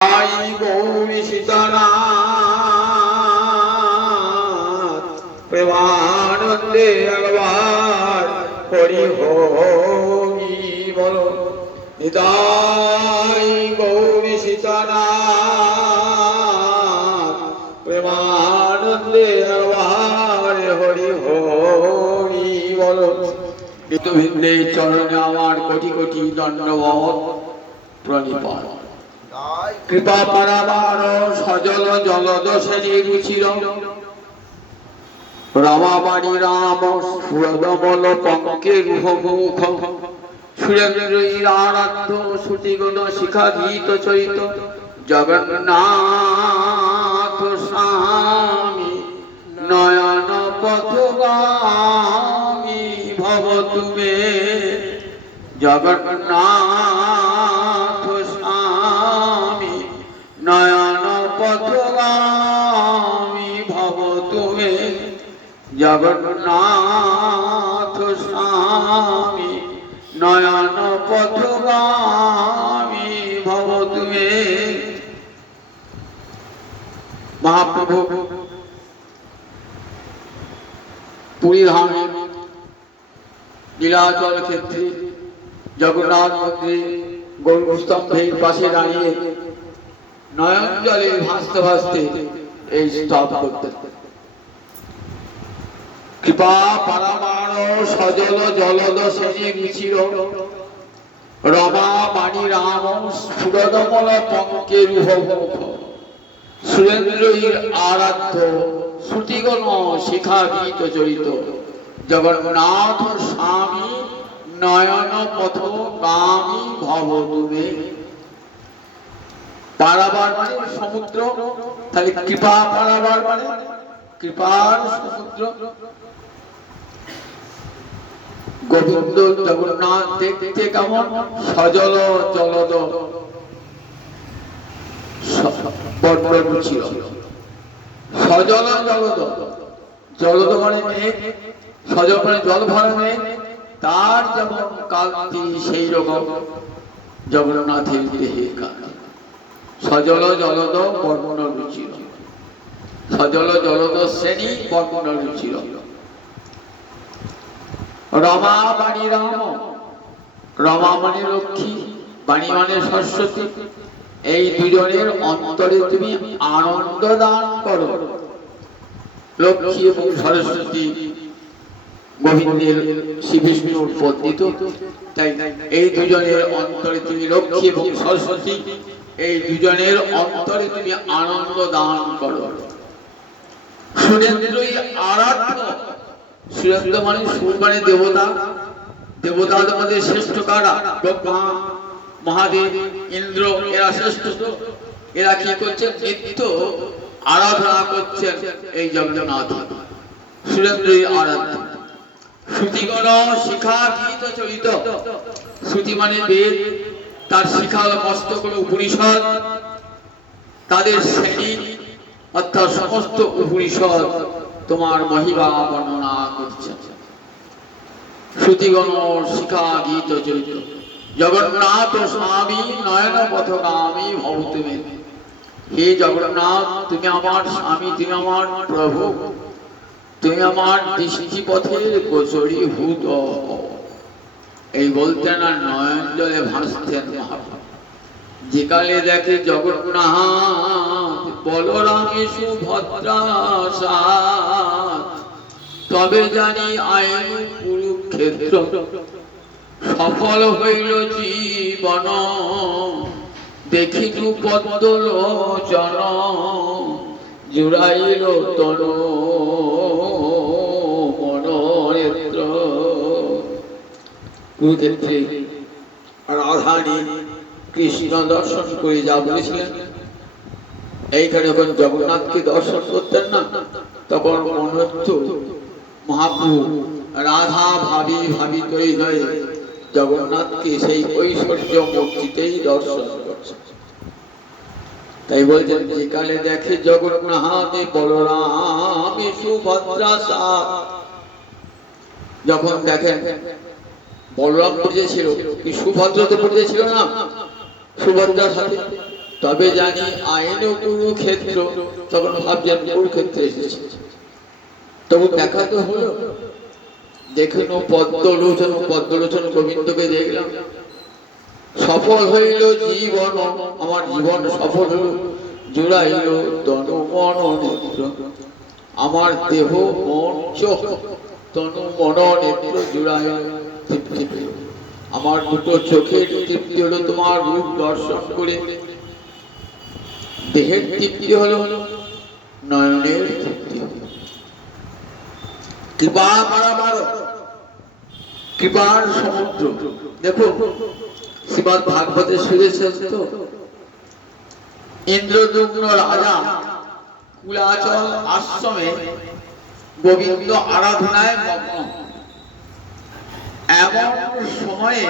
গৌরী সীতানাথ প্রেমানন্দে একবার হরি হরি বলো। নিতাই গৌরী সীতানাথ প্রেমানন্দে একবার হরি হরি বলো। বিন্দুবিন্দে চরণে আমার কোটি কোটি দণ্ডবৎ প্রণিপাত। কৃপা পারাবার সজল জলদশেনী রুচির রামাবাণী রাম সুরদমল পঙ্কের মুখ সুরেন্দ্রীর আরাধ্য শ্রুতিগুণ শিখাধীত চরিত জগন্নাথ স্বামী নয়ন পথগামী ভব তুমে জগন্নাথ স্বামী নয়ন পথগামী ভব তুমে জগন্নাথ স্বামী নয়ন পথগামী ভব তুমে। মহাপ্রভু পুরী ধামে নীলাচল ক্ষেত্রে জগন্নাথ মন্দিরে গৌরস্তম্ভের পাশে দাঁড়িয়ে নয়ন জলে ভাসতে ভাসতে এই স্তব করতে। কৃপা পারাবার সজল জলদ সেনী রুচির রমা বাণী রাম সুরদমল পঙ্কের মুখ সুরেন্দ্রীর আরাধ্য শ্রুতিগণ শিখাধীত চরিত জগন্নাথ স্বামী নয়ন পথগামী ভব তুমে। পারাবার মানে সমুদ্র, তাহলে কৃপা পারাবার মানে কৃপার সমুদ্র। গোবিন্দ জগন্নাথ দেখতে কেমন? সজল জলদ ছিল। সজল জলদ, জলদ মানে মেঘ, সজল মানে জল ভরা মেঘ, তার যেমন কান্তি সেই রকম জগন্নাথের দেহের কান্তি। সজল জলদ বর্ণ রুচির, সজল জলদ শ্রেণী বর্ণ রুচির। রমা বাণী রাম, রমা মানে লক্ষ্মী, বাণী মানে সরস্বতী, এই দুজনের অন্তরে তুমি আনন্দ দান করো। লক্ষ্মী এবং সরস্বতী গোবিন্দের শ্রী বিষ্ণুর পত্নীত, তাই এই দুজনের অন্তরে তুমি লক্ষ্মী এবং সরস্বতী, এই দুজনের অন্তরে তুমি আনন্দ দান করো। সুরেন্দ্রই আরাধ্য, সুরেন্দ্র মানে সুর মানে দেবতা, দেবতাদের মধ্যে শ্রেষ্ঠ কারা? ব্রহ্মা, মহাদেব, ইন্দ্র, এরা শ্রেষ্ঠ। এরা কি করছেন? নিত্য আরাধনা করছেন এই জগন্নাথ। সুরেন্দ্রই আরাধ্য। শ্রুতিগণ শিখাধীত চরিত, শ্রুতি মানে বেদ, তার শিখা হল মস্তক হল উপনিষদ, তাদের শ্রেণী অর্থাৎ সমস্ত উপনিষদ তোমার মহিমা বর্ণনা করছে। শ্রুতিগণ শিখাধীত চরিত জগন্নাথ স্বামী নয়ন পথগামী ভব তুমে। হে জগন্নাথ, তুমি আমার স্বামী, তুমি আমার প্রভু, তুমি আমার দৃষ্টি পথের গোচরী ভূত। এই বলতেন আর নয়ন জলে ভাসতেন মহাপ্রভু। যেকালে দেখে জগন্নাথ বলরামে সুভদ্রা সাথ, তবে জানি আইন কুরুক্ষেত্র সফল হইল জীবন। দেখিনু পদ্মলোচন জুড়াইল তনু মনোনেত্র। কুরুক্ষেত্রে রাধারানী কৃষ্ণ দর্শন করে যা বলেছিলেন, এইখানে যখন জগন্নাথকে দর্শন করতেন না, তখন মনে হতো মহাপ্রভু রাধা ভাবি ভাবি তৈরি হয়ে জগন্নাথকে সেই ঐশ্বর্য মূর্তিতেই দর্শন করছে। তাই বলছেন যেকালে দেখে জগন্নাথে বলরামে সুভদ্রা সাথ। যখন দেখেন বলরাম পূজা ছিল কি সুভদ্রা তো পূজা ছিল না, সুভদ্রার সাথে তবে জানি আইন কুরুক্ষেত্র, তখন ভাবছেন কুরুক্ষেত্রে এসেছে। তবু দেখা তো হলো, দেখুন পদ্মলোচন পদ্মলোচন গোবিন্দকে দেখলাম, সফল হইল জীবন, আমার জীবন সফল হইল, জুড়াইল তনু মন নেত্র, আমার দেহ মন চোখ তনু মন নেত্র জুড়াইল তৃপ্তি পেল। আমার দুটো চোখের তৃপ্তি হলো তোমার রূপ দর্শন করে, দেহের তৃপ্তি হলো নয়নের তৃপ্তি। কৃপা পারাবার, কৃপার সমুদ্র। দেখো শ্রীমদ্ ভাগবতে শুনেছেন তো, ইন্দ্রদুম্ন রাজা কুলাচল আশ্রমে গোবিন্দ আরাধনায় মগ্ন। এমন সময়ে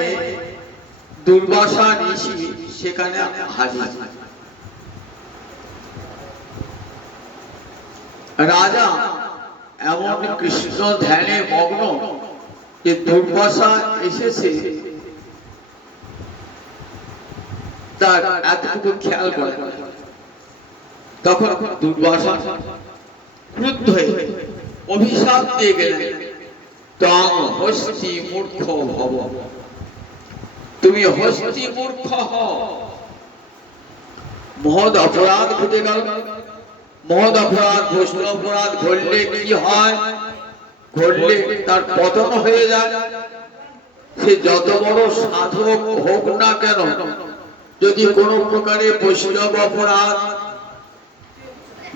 দুর্বাসা ঋষি সেখানে হাজির। রাজা এমন কৃষ্ণ ধ্যানে মগ্ন যে দুর্বাসা এসেছে তার এতটুকু খেয়াল করে। তখন দুর্বাসা ক্রুদ্ধ হয়ে অভিশাপ দিয়ে গেলেন, তং হস্তি মূর্খ ভব, তুমি হস্তি মূর্খ হও। মহৎ অপরাধ ঘটে গেল। মহৎ অপরাধ বৈষ্ণব অপরাধ ঘটলে কি হয়? ঘটলে তার পতন হয়ে যায়। সে যত বড় সাধক হোক না কেন, যদি কোন প্রকারে বৈষ্ণব অপরাধ,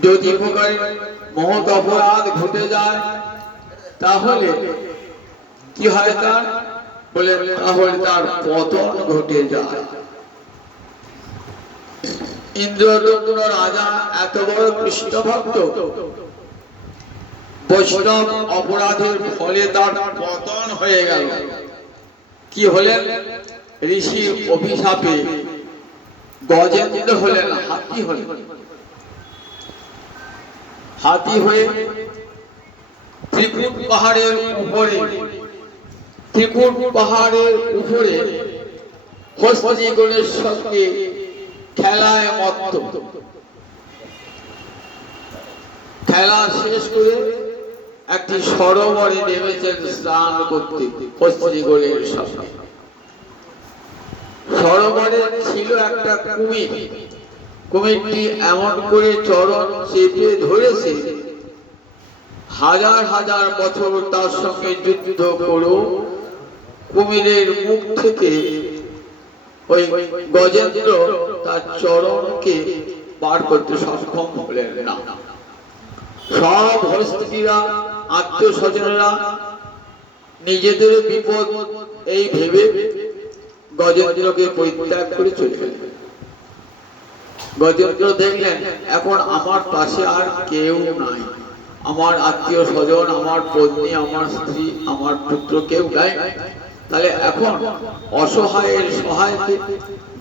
যদি প্রকারে মহৎ অপরাধ ঘটে যায়, তাহলে কি হয়? তার বলে তাহলে তার পতন ঘটে যায়। ইন্দ্রদুম্ন রাজা এত বড় কৃষ্ণ ভক্ত, বৈষ্ণব অপরাধের ফলে তার পতন হয়ে গেল। কি হলেন? ঋষির অভিশাপে গজেন্দ্র হলেন হাতি হলেন। হাতি হয়ে ত্রিকুট পাহাড়ের উপরে, ত্রিকুট পাহাড়ের উপরে হস্তিগণের সঙ্গে খেলায় মত্ত। খেলা শেষ করে একটি সরোবরে নেমেছেন স্নান করতে হস্তিগণের সঙ্গে। সরোবরে ছিল একটা কুমির। কুমিরটি এমন করে চরণ চেপে ধরেছে, হাজার হাজার বছর তার সঙ্গে যুদ্ধ করো, কুমিরের মুখ থেকে ওই গজেন্দ্র তার চরণকে বার করতে সক্ষম হলেন না। সব হস্তিরা আত্মীয় স্বজনেরা নিজেদের বিপদ এই ভেবে গজেন্দ্রকে পরিত্যাগ করে চলে গেলেন। গজেন্দ্র দেখলেন এখন আমার পাশে আর কেউ নাই, আমার আত্মীয় স্বজন, আমার পত্নী, আমার স্ত্রী, আমার পুত্র কেউ নাই। তাহলে এখন অসহায়ের সহায়কে,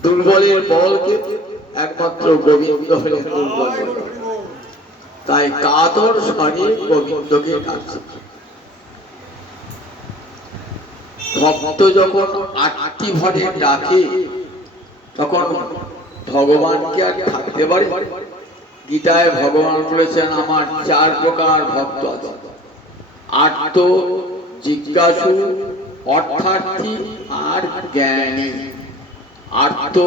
দুর্বলের বলকে একমাত্র গোবিন্দ হলেন দুর্বল। তাই কাতর স্বরে গোবিন্দকে ডাকছে। ভক্ত যখন আটটি ভরে ডাকে তখন ভগবানকে আর থাকতে পারে? গীতায় ভগবান বলেছেন আমার 4 প্রকার ভক্ত আছে, আর্ত, জিজ্ঞাসু, অর্থার্থী আর জ্ঞানী। আর্ত,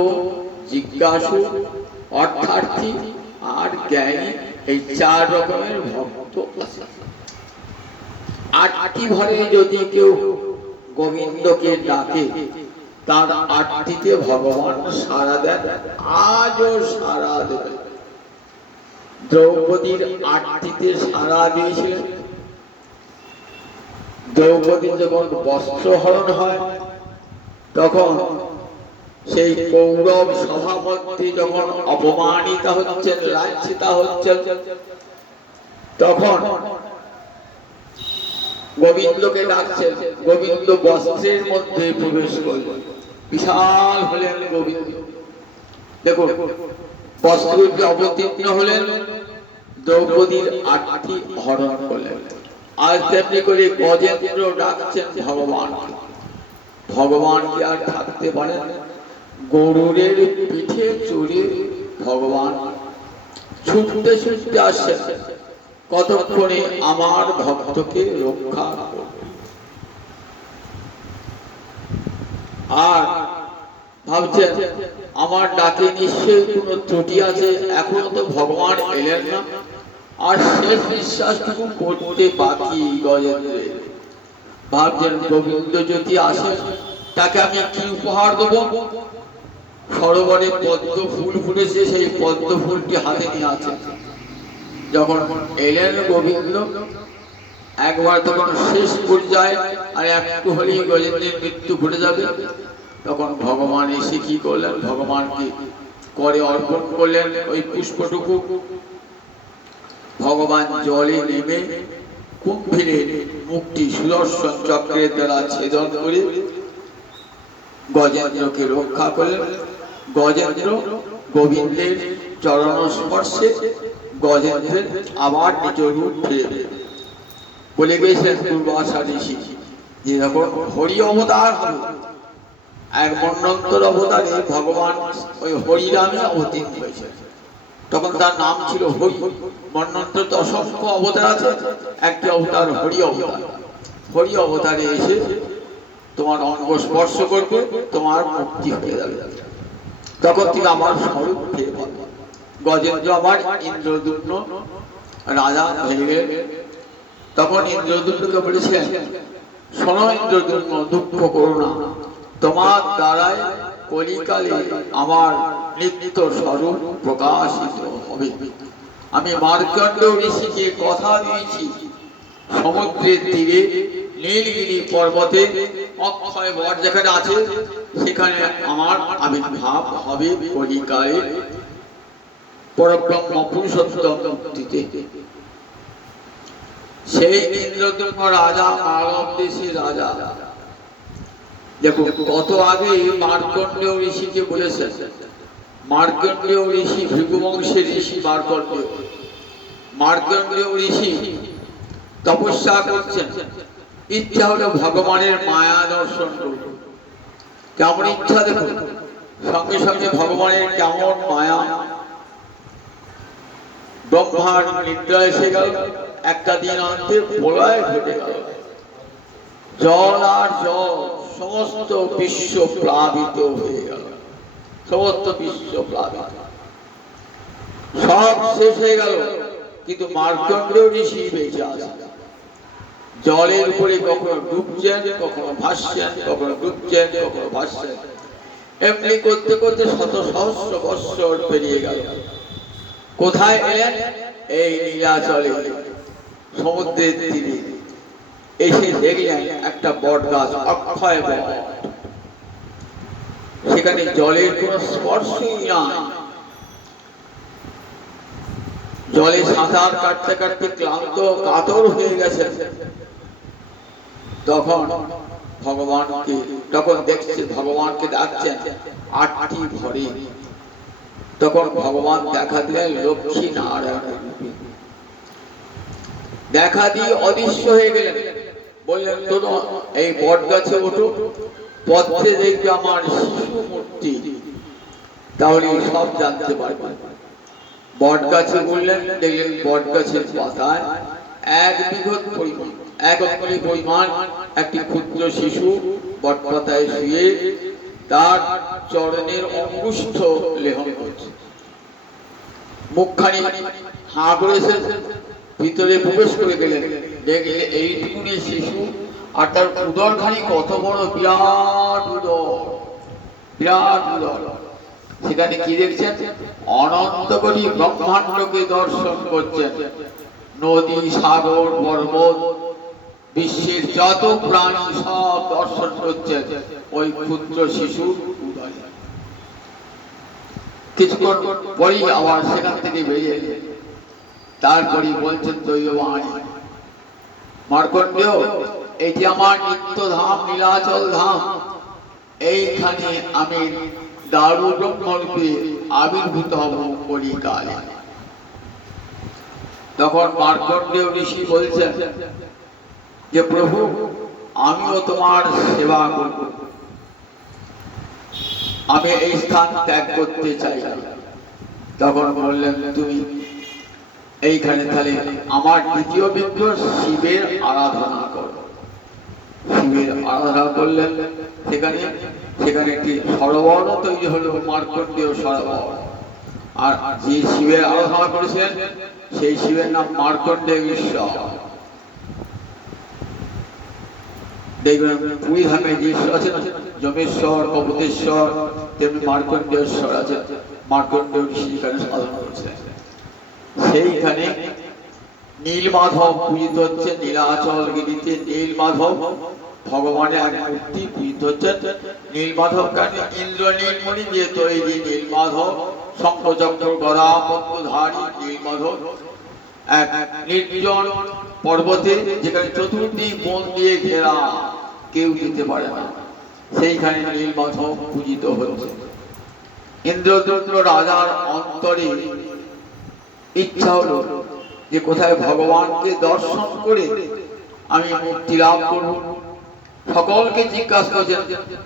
জিজ্ঞাসু, অর্থার্থী আর জ্ঞানী, এই 4 রকমের ভক্ত আছে। 8টি ভরে যদি কেউ গোবিন্দকে ডাকে তার 8টিতে ভগবান সাড়া দেন, আজও সাড়া দেবেন। দ্রৌপদীর 8টিতে সাড়া দিয়েছিলেন। দ্রৌপদীর যখন বস্ত্রহরণ হয় তখন সেই কৌরব সভাপতি যখন অপমানিতা হচ্ছেন, লাঞ্ছিতা হচ্ছেন, তখন গোবিন্দকে ডাকছেন। গোবিন্দ বস্ত্রের মধ্যে প্রবেশ করলেন, বিশাল হলেন গোবিন্দ। দেখো বস্ত্ররূপে অবতীর্ণ হলেন, দ্রৌপদীর 8টি হরণ করলেন। আজ তেমনি করে গজেন্দ্র ডাকছেন ভগবান। ভগবান কি আর থাকতে পারেন? গরুরের পিঠে চড়ে ভগবান ছুটতে ছুটতে আসছেন কতক্ষণে আমার ভক্তকে রক্ষা করবে। আর ভাবছেন আমার ডাকে নিশ্চয়ই কোনো ত্রুটি আছে, এখনো তো ভগবান এলেন না, আর শেষ বিশ্বাসটুকু করতে বাকি গজেন্দ্রের। ভাবছেন গোবিন্দ যদি আসে তাকে আমি কি উপহার দেবো। সরোবরে পদ্ম ফুল ফুটেছে, সেই পদ্ম ফুলটি হাতে নিয়ে আছে। যখন এলেন গোবিন্দ একবার, তখন শেষ পর্যায়ে আর একটু হলেই গজেন্দ্রের মৃত্যু ঘটে যাবে। তখন ভগবান এসে কি করলেন, ভগবানকে করে অর্পণ করলেন ওই পুষ্পটুকু। ভগবান জলে নেমে কুম্ভীরের মুখটি সুদর্শন চক্রের দ্বারা ছেদন করে গজেন্দ্রকে রক্ষা করলেন। গজেন্দ্র গোবিন্দের চরণ স্পর্শে গজেন্দ্রের আবার নিজ রূপ ফিরে বলে গেছেন দুর্বাসা ঋষি যে যখন হরি অবতার হবে, এক মন্বন্তর অবতারে ভগবান ওই হরিরামে অবতীর্ণ হয়েছে, তখন তার নাম ছিল হরি। মন্বন্তর তো অসংখ্য অবতার আছে, একটি অবতার হরি অবতার। হরি অবতারে এসে তোমার অঙ্গ স্পর্শ করবে, তোমার মুক্তি হয়ে যাবে। তখন থেকে আমার স্বরূপ ফিরে পাবে। গজেন্দ্র আবার ইন্দ্রদুম্ন রাজা হয়ে গেলেন। তখন ইন্দ্রদুম্নকে বলেছেন, শোনো ইন্দ্রদুম্ন, দুঃখ করো না, তোমার দ্বারাই কলিকালে আমার নিত্য স্বরূপ প্রকাশিত হবে। আমি মার্কণ্ড ঋষিকে কথা দিয়েছি, সমুদ্রের তীরে নীলগিরি পর্বতে অক্ষয় বট যেখানে আছে সেখানে আমার আবির্ভাব হবে কলিকালে পরব্রহ্ম পুরুষোত্তম মূর্তিতে। সেই ইন্দ্রদুম্ন রাজা মালব দেশের রাজা। দেখো কত আগে মার্কণ্ডেয় ঋষিকে বলেছেন, মার্কণ্ডেয় ঋষি ভৃগু বংশের ঋষি মার্কণ্ডেয়। মার্কণ্ডেয় ঋষি তপস্যা করছেন, ইচ্ছা হলো ভগবানের মায়া দর্শন করব। কেমন ইচ্ছা দেখো, সঙ্গে সঙ্গে ভগবানের কেমন মায়া। ব্রহ্মার নিদ্রা এসে গেল, একটা দিন অন্তে প্রলয় ঘটে গেল, জল আর জল, সমস্ত বিশ্ব প্লাবিত হয়ে গেল, সমস্ত বিশ্ব প্লাবিত, সব শেষ হয়ে গেল। কিন্তু মার্কণ্ডেয় ঋষি বেঁচে আছে। জলের উপরে কখনো ডুবছেন, কখনো ভাসছেন, কখনো ডুবছেন, কখনো ভাসছেন। এমনি করতে করতে শত সহস্র বৎসর পেরিয়ে গেল। কোথায় এলেন? এই নীলাচলে, সমুদ্রের তীরে এসে দেখলেন একটা বট গাছ, অক্ষয় বট। সেখানে জলের কোন স্পর্শই নাই। জলে সাঁতার কাটতে কাটতে ক্লান্ত কাতর হয়ে গেছে। তখন ভগবানকে, তখন দেখছে ভগবানকে ডাকছেন আটটি ভরে। তখন ভগবান দেখা দিলেন লক্ষ্মী নারায়ণ রূপে। দেখা দিয়ে অদৃশ্য হয়ে গেলেন। বললেন, তোর এই বট গাছে ওঠো, পথে দেখবে আমার শিশু মূর্তি, তাহলে সব জানতে পারবে। বট গাছে বললেন, দেখলেন বট গাছের পাতায় এক বিঘত পরিমাণ, এক অঙ্গুলি পরিমাণ একটি ক্ষুদ্র শিশু বট পাতায় শুয়ে তার চরণের অঙ্গুষ্ঠ লেহন করছে। মুখখানি হাঁ করেছে, ভিতরে প্রবেশ করে গেলেন, দেখলে এইটুকুনি শিশু, আর তার উদরখানি কত বড়, বিরাট উদর, বিরাট উদর। সেখানে কি দেখছেন? অনন্ত কোটি ব্রহ্মাণ্ডকে দর্শন করছেন। নদী, সাগর, পর্বত, বিশ্বের যত প্রাণী সব দর্শন করছেন ওই ক্ষুদ্র শিশুর উদরে। কিছুক্ষণ পরেই আবার সেখান থেকে বেরিয়ে এলেন। তারপরই বলছেন দৈববাণী, মার্কণ্ডেয়, এটি আমার নিত্য ধাম, নীলাচল ধাম। এইখানে আমি দারু ব্রহ্মরূপে আবির্ভূত হব কলিকালে। তখন মার্কণ্ডেয় ঋষি বলছেন যে, প্রভু, আমিও তোমার সেবা করব, আমি এই স্থান ত্যাগ করতে চাই না। তখন বললেন তুমি এইখানে তাহলে আমার দ্বিতীয় বিগ্রহ শিবের আরাধনা করো। শিবের আরাধনা করলেন, সেখানে সেখানে একটি সরোবর তৈরি হলো, মার্কণ্ডেয় সরোবর। আর যে শিবের আরাধনা করেছিলেন সেই শিবের নাম মার্কণ্ডেয় ঈশ্বর। দেখবেন পুরী ধামে যে ঈশ্বর আছেন, যমেশ্বর, কপতেশ্বর, তেমনি মার্কণ্ডেশ্বর আছে। মার্কণ্ডেয় সেখানে সাধনা করেছিলেন। সেইখানে নীলমাধব পূজিত হচ্ছে, নীলাচল গিরিতে নীলমাধব ভগবানের এক মূর্তি পূজিত হচ্ছে। নীলমাধব কেন? ইন্দ্র নীলমণি দিয়ে তৈরি নীলমাধব, শঙ্খচক্র গদা পদ্মধারী নীলমাধব এক নির্জন পর্বতে, যেখানে চতুর্দিক বন দিয়ে ঘেরা, কেউ যেতে পারে না, সেইখানে নীলমাধব পূজিত হচ্ছে। ইন্দ্রদুম্ন রাজার অন্তরে ইচ্ছা হলো যে কোথায় ভগবানকে দর্শন করে আমি মুক্তি লাভ করব। সকলকে জিজ্ঞাসা করেছেন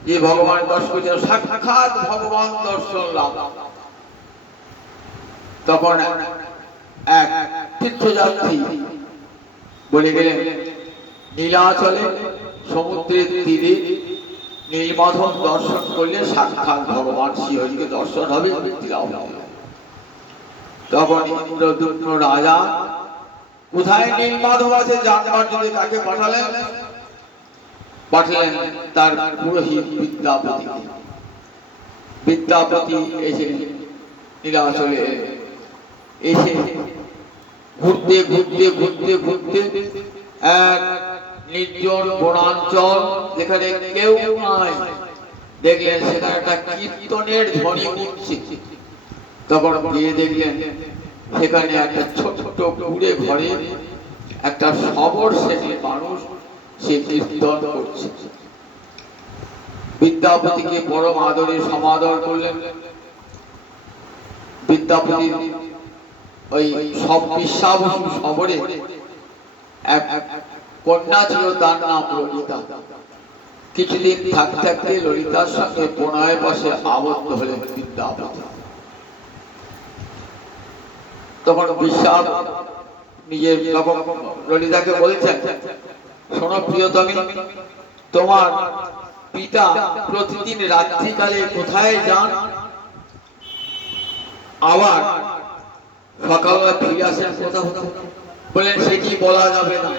যে ভগবান দর্শন করেছেন, সাক্ষাৎ ভগবান দর্শন লাভ। তখন এক তীর্থযাত্রী বলে গেলেন, নীলাচলে সমুদ্রের তীরে নীলমাধব দর্শন করলে সাক্ষাৎ ভগবান শ্রীহরিকে দর্শন হবে, মুক্তি লাভ হবে। তখন ইন্দ্রদুম্ন রাজা কোথায় নীলমাধব আছে জানবার জন্য তাকে পাঠালেন তার পুরোহিত বিদ্যাপতি। বিদ্যাপতি এসে নীলাচলে এসে ঘুরতে ঘুরতে ঘুরতে ঘুরতে এক নির্জন বনাঞ্চল, যেখানে কেউ নাই, দেখলেন সেখানে একটা কীর্তনের ধ্বনি উঠছে। তখন গিয়ে দেখলেন সেখানে একটা ছোট কুড়ে ঘরে একটা শবর শ্রেণীর মানুষ সে কীর্তন করছে। বিদ্যাপতিকে পরম আদরে সমাদর করলেন। বিদ্যাপতি ওই সব বিশ্বাবসু শবরে এক কন্যা ছিল, তার নাম ললিতা। কিছুদিন থাকতে থাকতে ললিতার সঙ্গে প্রণয় বসে আবদ্ধ হলেন বিদ্যাপতি। তখন বিশ্বাস নিজের ললিতাকে বলছেন, শোনো প্রিয়তমী, তোমার পিতা প্রতিদিন রাত্রিকালে কোথায় যান, আবার সকালবেলা ফিরে আসেন কোথাও? বললেন সে কি বলা যাবে না।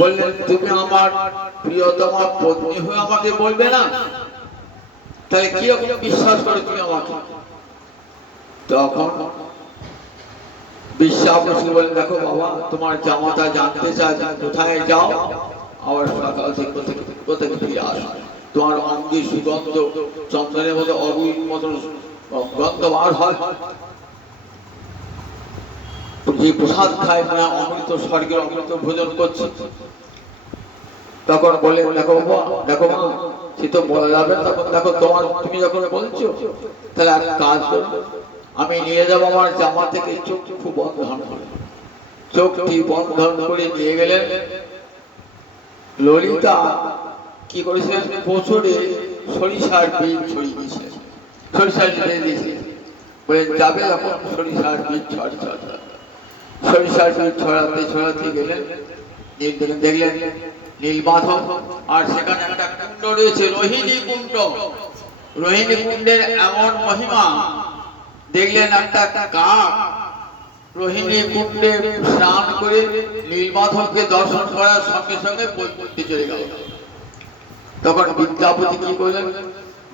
বললেন তুমি আমার প্রিয়তমা পত্নী হয়ে আমাকে বলবে না, তাহলে কি বিশ্বাস করে তুমি আমাকে? তখন বিশ্বাস বলেন, দেখো বাবা, তোমার জামাতা জানতে চায় কোথায় যাও, আবার সকাল থেকে কোথায় ফিরে আসো। তোমার অঙ্গে সুগন্ধ চন্দনের মতো অরুণ মতো গন্ধ বার হয়, যে প্রসাদ খায় না অমৃত, স্বর্গের অমৃত ভোজন করছে। তখন বলে, দেখো বাবা, দেখো মা, সে তো বলা যাবে। তখন দেখো তুমি যখন বলছো, তাহলে এক কাজ করো, আমি নিয়ে যাবো আমার জামা থেকে চক্ষু বন্ধন করে। চোখটি বন্ধন করে নিয়ে গেলেন। ললিতা কি করেছিলেন? বছরে সরিষার বীজ ছড়িয়ে দিয়েছিলেন, সরিষার ছেড়ে দিয়েছিলেন। বলে যাবে যখন সরিষার বীজ সরিষার বীজ ছড়াতে ছড়াতে গেলেন, দেখলেন নীলমাধব। আর সেখানে একটা কুণ্ড রয়েছে, রোহিণী কুণ্ড। রোহিণী কুণ্ডের এমন মহিমা, দেখলেন একটা কাক রোহিণী কুণ্ডে স্নান করে নীলমাধবকে দর্শন করার সঙ্গে সঙ্গে বৈকুণ্ঠে চলে গেল। তখন বিদ্যাপতি কি করলেন?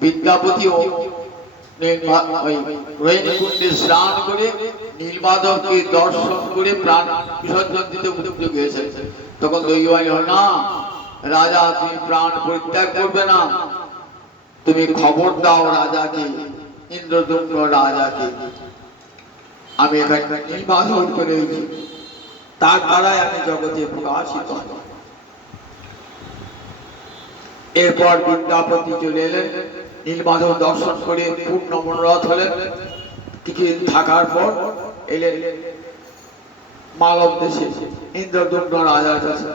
বিদ্যাপতি রোহিণী কুণ্ডে স্নান করে নীলমাধবকে দর্শন করে প্রাণ বিসর্জন দিতে উদ্যোগ হয়েছে। তখন দৈবানী হল, না রাজা, তুমি প্রাণ পরিত্যাগ করবে না, তুমি খবর দাও রাজাকে, ইন্দ্রদুম্ন রাজাকে, আমি এখানে নীলমাধব করেছি, তার দ্বারাই আমি জগতে প্রকাশিত। এরপর বিদ্যাপতি চলে এলেন, নীলমাধব দর্শন করে পূর্ণ মনোরথ হলেন। কিছুদিন থাকার পর এলেন মালব দেশে ইন্দ্রদুম্ন রাজার কাছে।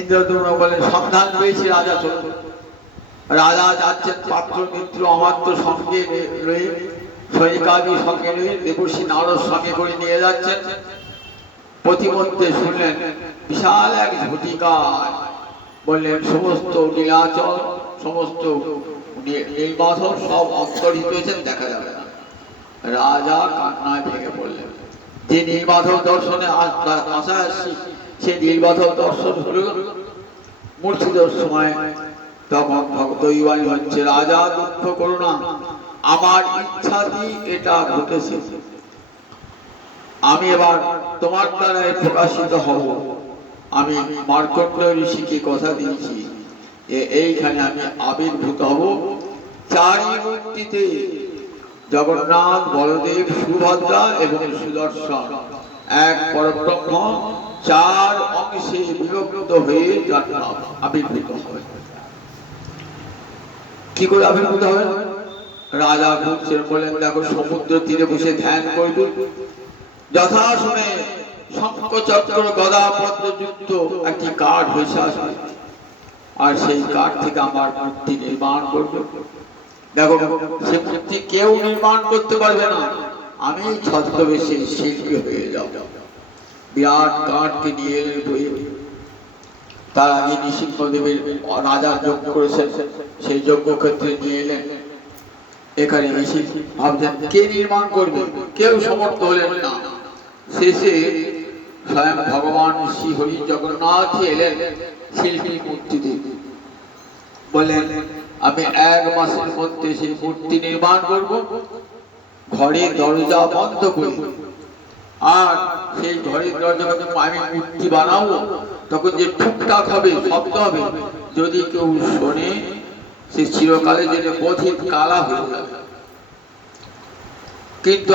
ইন্দ্রদুম্ন বলেন, সন্ধান পেয়েছি রাজা, চলুন। রাজা যাচ্ছেন পাত্র মিত্র অমাত্য সঙ্গে রয়ে, সৈনিকাদি সঙ্গে নিয়ে দেবর্ষি নারদ সঙ্গে করে নিয়ে যাচ্ছেন। প্রতিমধ্যে শুনলেন বিশাল এক ঝটিকায়, বললেন সমস্ত নীলাচল, সমস্ত নীলমাধব সব অন্তর্হিত হয়েছেন, দেখা যাবে না। রাজা কান্নায় ভেঙে পড়লেন। যে নীলমাধব দর্শনে আশা আসছি, সে নীলমাধব দর্শন হল মূর্ছিত সময়। তখন ভক্তবাণী হচ্ছে, রাজা দুঃখ করো না, আমার ইচ্ছাতেই এটা ঘটেছে। আমি এবার তোমার দ্বারাই প্রকাশিত হব। আমি মার্কণ্ড ঋষিকে কথা দিয়েছি, এইখানে আমি আবির্ভূত হব। চারি মূর্তিতে জগন্নাথ, বলদেব, সুভদ্রা এবং সুদর্শন, এক পরব্রহ্ম চার অংশে বিভক্ত হয়ে আবির্ভূত হবে। কি করে আবির্ভূত হবে? রাজা ঘুরছেন, বলেন দেখো সমুদ্র তীরে বসে ধ্যান করবে, যথাসময়ে শঙ্খ চক্র গদা পদ্ম যুক্ত একটি কাঠ হয়েছে আসবে, আর সেই কাঠ থেকে আমার মূর্তি নির্মাণ করবে। দেখো সে মূর্তি কেউ নির্মাণ করতে পারবে না, আমি ছদ্মবেশে শিল্পী হয়ে যাব। বিরাট কাঠকে নিয়ে এলেন বয়ে। তার আগে নৃসিংহদেবের রাজা যজ্ঞ করেছেন, সেই যজ্ঞ ক্ষেত্রে নিয়ে এলেন। এখানে এসে ভাবছেন কে নির্মাণ করবে, কেউ সমর্থ হলেন না। শেষে স্বয়ং ভগবান শ্রী হরি জগন্নাথ এলেন শিল্পী মূর্তিতে, বললেন আমি 1 মাসের মধ্যে সেই মূর্তি নির্মাণ করব, ঘরের দরজা বন্ধ করি। আর সেই ঘরের দরজা আমি মূর্তি বানাবো, তখন যে ঠুকঠাক হবে, শব্দ হবে, যদি কেউ শোনে সে চিরকালের জন্য বধির কালা হয়ে যাবে। কিন্তু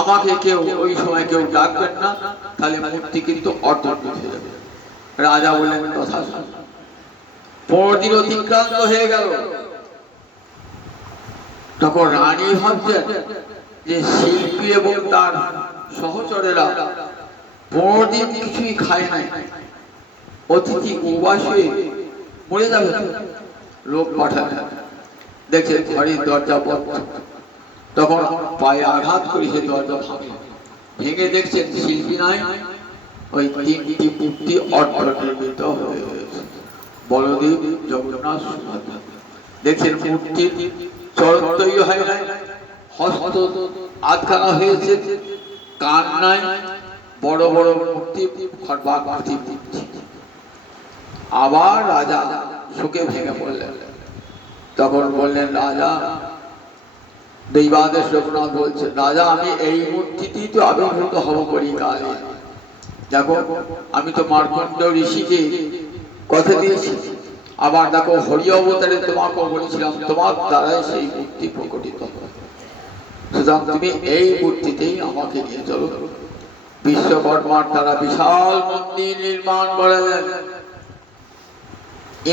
আমাকে কেউ ওই সময় কেউ ডাকবেন না, তাহলে মূর্তি কিন্তু অর্ধ হয়ে যাবে। রাজা বললেন কথা। 15 দিন অতিক্রান্ত হয়ে গেল। তখন রানী ভাবছেন যে শিল্পী এবং তার সহচরেরা 15 দিন কিছুই খায় নাই, অতিথি উপবাস হয়ে মরে যাবে। লোক পাঠাবে, দেখছে ঘরের দরজা বন্ধ। তখন পায়ে আঘাত করে সে দরজা ভাঙে, ভেঙে দেখছেন শিল্পী নাই, ওই 3টি মূর্তি অর্ধনির্মিত হয়ে রয়েছে, বলদেব, জগন্নাথ, সুভদ্রা। দেখছেন মূর্তির চরণ তৈরি হয় নাই, হস্ত আধখানা হয়েছে, কান নাই, বড় বড় মূর্তি খড়বাকৃতি মূর্তি। আবার রাজা শোকে ভেঙে পড়লেন। তখন বললেন রাজা, দৈবাদেশ লোকনাথ বলছে, রাজা আমি এই মূর্তিতেই তো আবির্ভূত হব করি কালে। দেখো আমি তো মার্কণ্ড ঋষিকে কথা দিয়েছি, আবার দেখো হরি অবতারে তোমাকেও বলেছিলাম তোমার দ্বারাই সেই মূর্তি প্রকটিত হবে, সুতরাং তুমি এই মূর্তিতেই আমাকে নিয়ে চলো। বিশ্বকর্মার তারা বিশাল মন্দির নির্মাণ করালেন।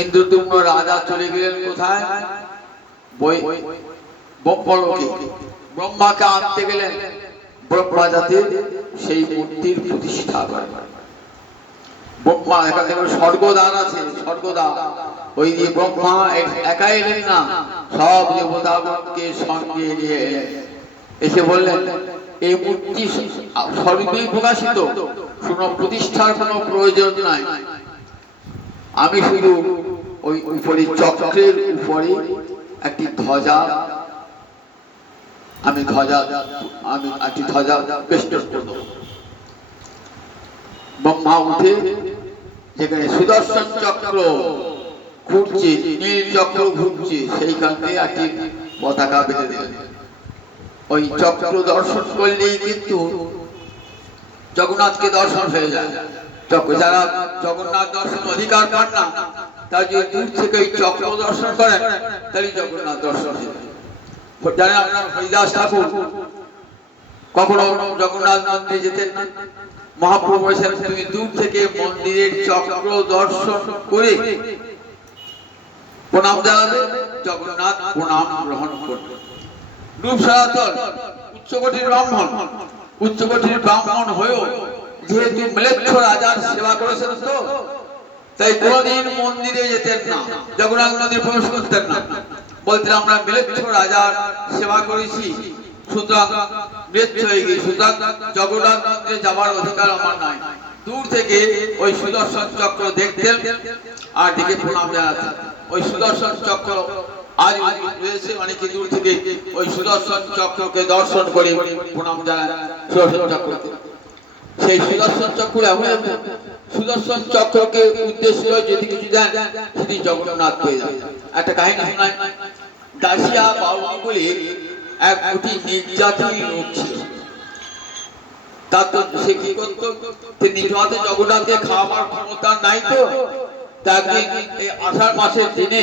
ইন্দ্রদুম্ন রাজা চলে গেলেন কোথায়? ব্রহ্মাকে আনতে গেলেন, ব্রহ্মা যাতে সেই মূর্তির প্রতিষ্ঠা করেন। ব্রহ্মা এখান থেকে স্বর্গদান আছে, স্বর্গদান ওই দিয়ে ব্রহ্মা একা এলেন না, সব দেবতাগণকে সঙ্গে নিয়ে এসে বললেন এই মূর্তি সর্বেই প্রকাশিত, কোনো প্রতিষ্ঠার কোনো প্রয়োজন নাই। আমি শুধু ওই উপরে চক্রের উপরে একটি ধ্বজা, আমি একটি ধ্বজা বেষ্টন করব। ব্রহ্মা উঠে যেখানে সুদর্শন চক্র ঘুরছে, নীল চক্র ঘুরছে, সেইখান থেকে একটি পতাকা বেঁধে দিলেন। ওই চক্র দর্শন করলেই কিন্তু জগন্নাথকে দর্শন হয়ে যায়। যারা জগন্নাথ দর্শন অধিকার পান না, তারা যদি দূর থেকে এই চক্র দর্শন করেন, তাহলে জগন্নাথ দর্শন হয়ে যায়। জানেন আপনার হরিদাস ঠাকুর কখনো জগন্নাথ মন্দিরে যেতেন না। মহাপ্রভু বলেছেন তুমি দূর থেকে মন্দিরের চক্র দর্শন করে প্রণাম জানাবে, জগন্নাথ প্রণাম গ্রহণ করবে। রূপ সনাতন উচ্চকোটির ব্রাহ্মণ, উচ্চকোটির ব্রাহ্মণ হয়েও যেহেতু ম্লেচ্ছ রাজার সেবা করেছেন, তো তাই কোনদিন মন্দিরে যেতেন না, জগন্নাথ মন্দিরে প্রবেশ করতেন না। বলতেন আমরা ম্লেচ্ছ রাজার সেবা করেছি, সুতরাং মৃত্যু হয়ে গিয়ে সুতরাং জগন্নাথ মন্দিরে যাওয়ার অধিকার আমার নাই। দূর থেকে ওই সুদর্শন চক্র দেখতেন আর দিকে প্রণাম জানাতেন। ওই সুদর্শন চক্র আজ রয়েছে, অনেকে দূর থেকে ওই সুদর্শন চক্রকে দর্শন করে প্রণাম জানায় সুদর্শন চক্রকে। সেই সুদর্শন চক্র এমন সুদর্শন চক্রকে উদ্দেশ্য যদি কিছু দেন সেটি জগন্নাথ হয়ে যায়। একটা কাহিনী শোনায়। দাসিয়া বাউনি বলে এক অতি নির্যাতিত লোক ছিল। তার তো সে কি করতো, নিজ হাতে জগন্নাথকে খাওয়াবার ক্ষমতা নাই, তো একদিন এই আষাঢ় মাসের দিনে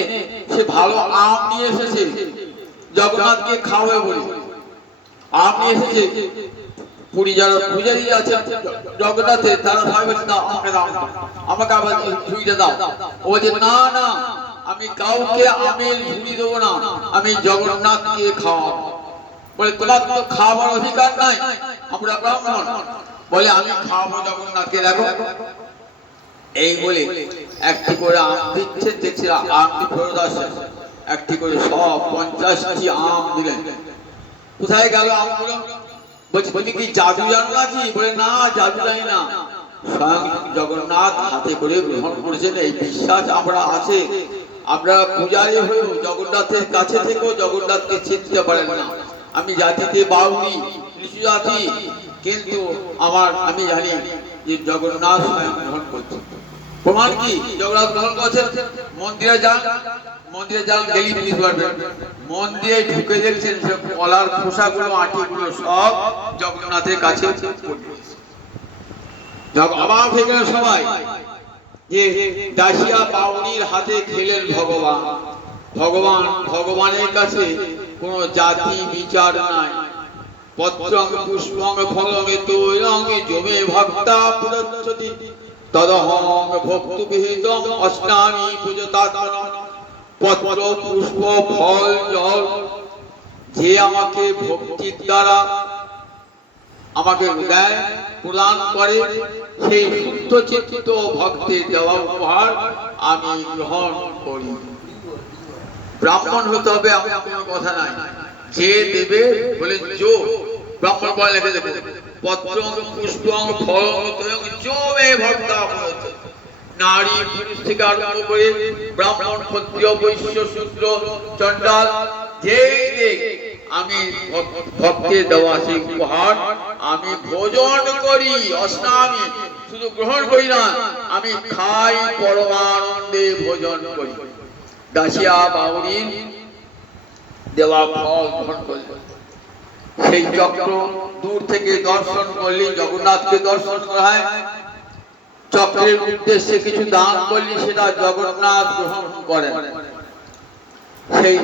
সে ভালো আম নিয়ে এসেছে জগন্নাথকে খাওয়াবে বলে। আম নিয়ে এসেছে, পুরী যারা পূজারী আছে জগন্নাথে তারা ভাবে দাও আমাকে, দাও আমাকে আবার ঝুড়িটা দাও। ও বলছে না না, আমি কাউকে আমের ঝুড়ি দেবো না, আমি জগন্নাথকে খাওয়াবো। বলে তোমার তো খাওয়ার অধিকার নাই, আমরা ব্রাহ্মণ। বলে আমি খাওয়াবো জগন্নাথকে, দেখো। এই বলে একটি করে আম দিচ্ছে, দেখছি আমটি ফেরত আসে, একটি করে সব 50টি আম দিলেন। কোথায় গেল আমগুলো? বলছি তুমি কি জাদু জানো নাকি? বলে না, জাদু জানি না, স্বয়ং জগন্নাথ হাতে করে গ্রহণ করেছেন এই বিশ্বাস আমরা আছে। আমরা পূজারী হয়েও জগন্নাথের কাছে থেকেও জগন্নাথকে চিনতে পারেন না। আমি জাতিতে বাউনি, নিচু জাতি, কিন্তু আমি জানি যে জগন্নাথ স্বয়ং গ্রহণ করছে। প্রমাণ কি? জগন্নাথ গ্রহণ করছেন। মন্দিরে যান, মন্দিরে যান গেলি বুঝতে পারবেন। মন্দিরে ঢুকে দেখছেন সব কলার খোসাগুলো, আটিগুলো সব জগন্নাথের কাছে। অবাক হয়ে গেল সবাই যে দাসিয়া বাউনির হাতে খেলেন ভগবান। ভগবানের কাছে কোনো জাতি বিচার নাই। পত্রং পুষ্পং ফলং তৈলং জমে ভক্তা পুরচ্ছতি তদহং ভক্তু বিহিতং অস্নামি পূজতাত্মনঃ। পত্র পুষ্প ফল জল যে আমাকে ভক্তির দ্বারা আমাকে দেয়, প্রদান করে, সেই শুদ্ধ চিত্ত ভক্তের দেওয়া উপহার আমি গ্রহণ করি। ব্রাহ্মণ হতে হবে এমন কোনো কথা নাই, যে দেবে বলে জো ব্রাহ্মণ বলে লিখে দেবে পত্রং পুষ্পং ফলং তৈলং জমে ভক্তা। নারী পুরুষ থেকে আরম্ভ করে ব্রাহ্মণ ক্ষত্রিয় বৈশ্য শূদ্র চণ্ডাল যেই দেখ আমি ভক্তের দেওয়া সেই উপহার আমি ভোজন করি। অস্নামি, শুধু গ্রহণ করি না, আমি খাই, পরমানন্দে ভোজন করি। দাসিয়া বাউনির দেওয়া ফল গ্রহণ করি। সেই চক্র দূর থেকে দর্শন করলে জগন্নাথকে দর্শন করা হয়। চক্রের উদ্দেশ্যে কিছু দান করলে সেটা জগন্নাথ গ্রহণ করেন। সেই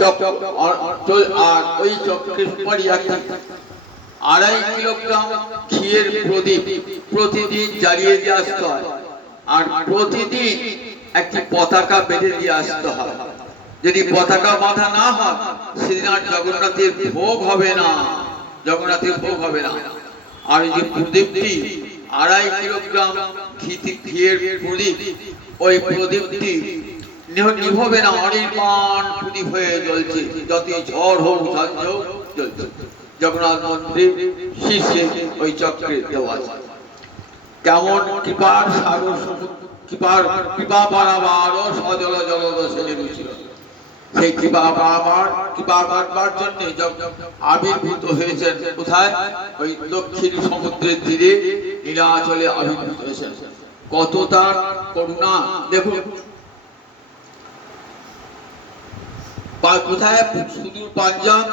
চক্র আর ওই চক্রের উপরই 2.5 কিলোগ্রাম ঘিয়ের প্রদীপ প্রতিদিন জ্বালিয়ে দিয়ে আসতে হয়। আর প্রতিদিন একটি পতাকা বেঁধে দিয়ে আসতে হয়। যদি পতাকা বাঁধা না হয় সেদিন আর জগন্নাথের ভোগ হবে না, জগন্নাথের ভোগ হবে না। আর এই যে প্রদীপটি 2.5 কিলোগ্রাম ঘিয়ের প্রদীপ, ওই প্রদীপটি নিভবে না, অনির্বাণ প্রদীপ হয়ে জ্বলছে, যত ঝড় হোক ঝঞ্ঝ জ্বলছে। জগন্নাথ মন্দির শীর্ষে ওই চক্রে দেওয়া আছে। কেমন কৃপার সাগর, কৃপা পারাবার সজল জলদ সেনে ছিল। সেই কৃপা পাবার জন্য আবির্ভূত হয়েছেন কোথায়? ওই দক্ষিণ সমুদ্রের তীরে নীলাচলে আবির্ভূত হয়েছেন। কত তার করুণা দেখুন। কোথায় সুদূর পাঞ্জাব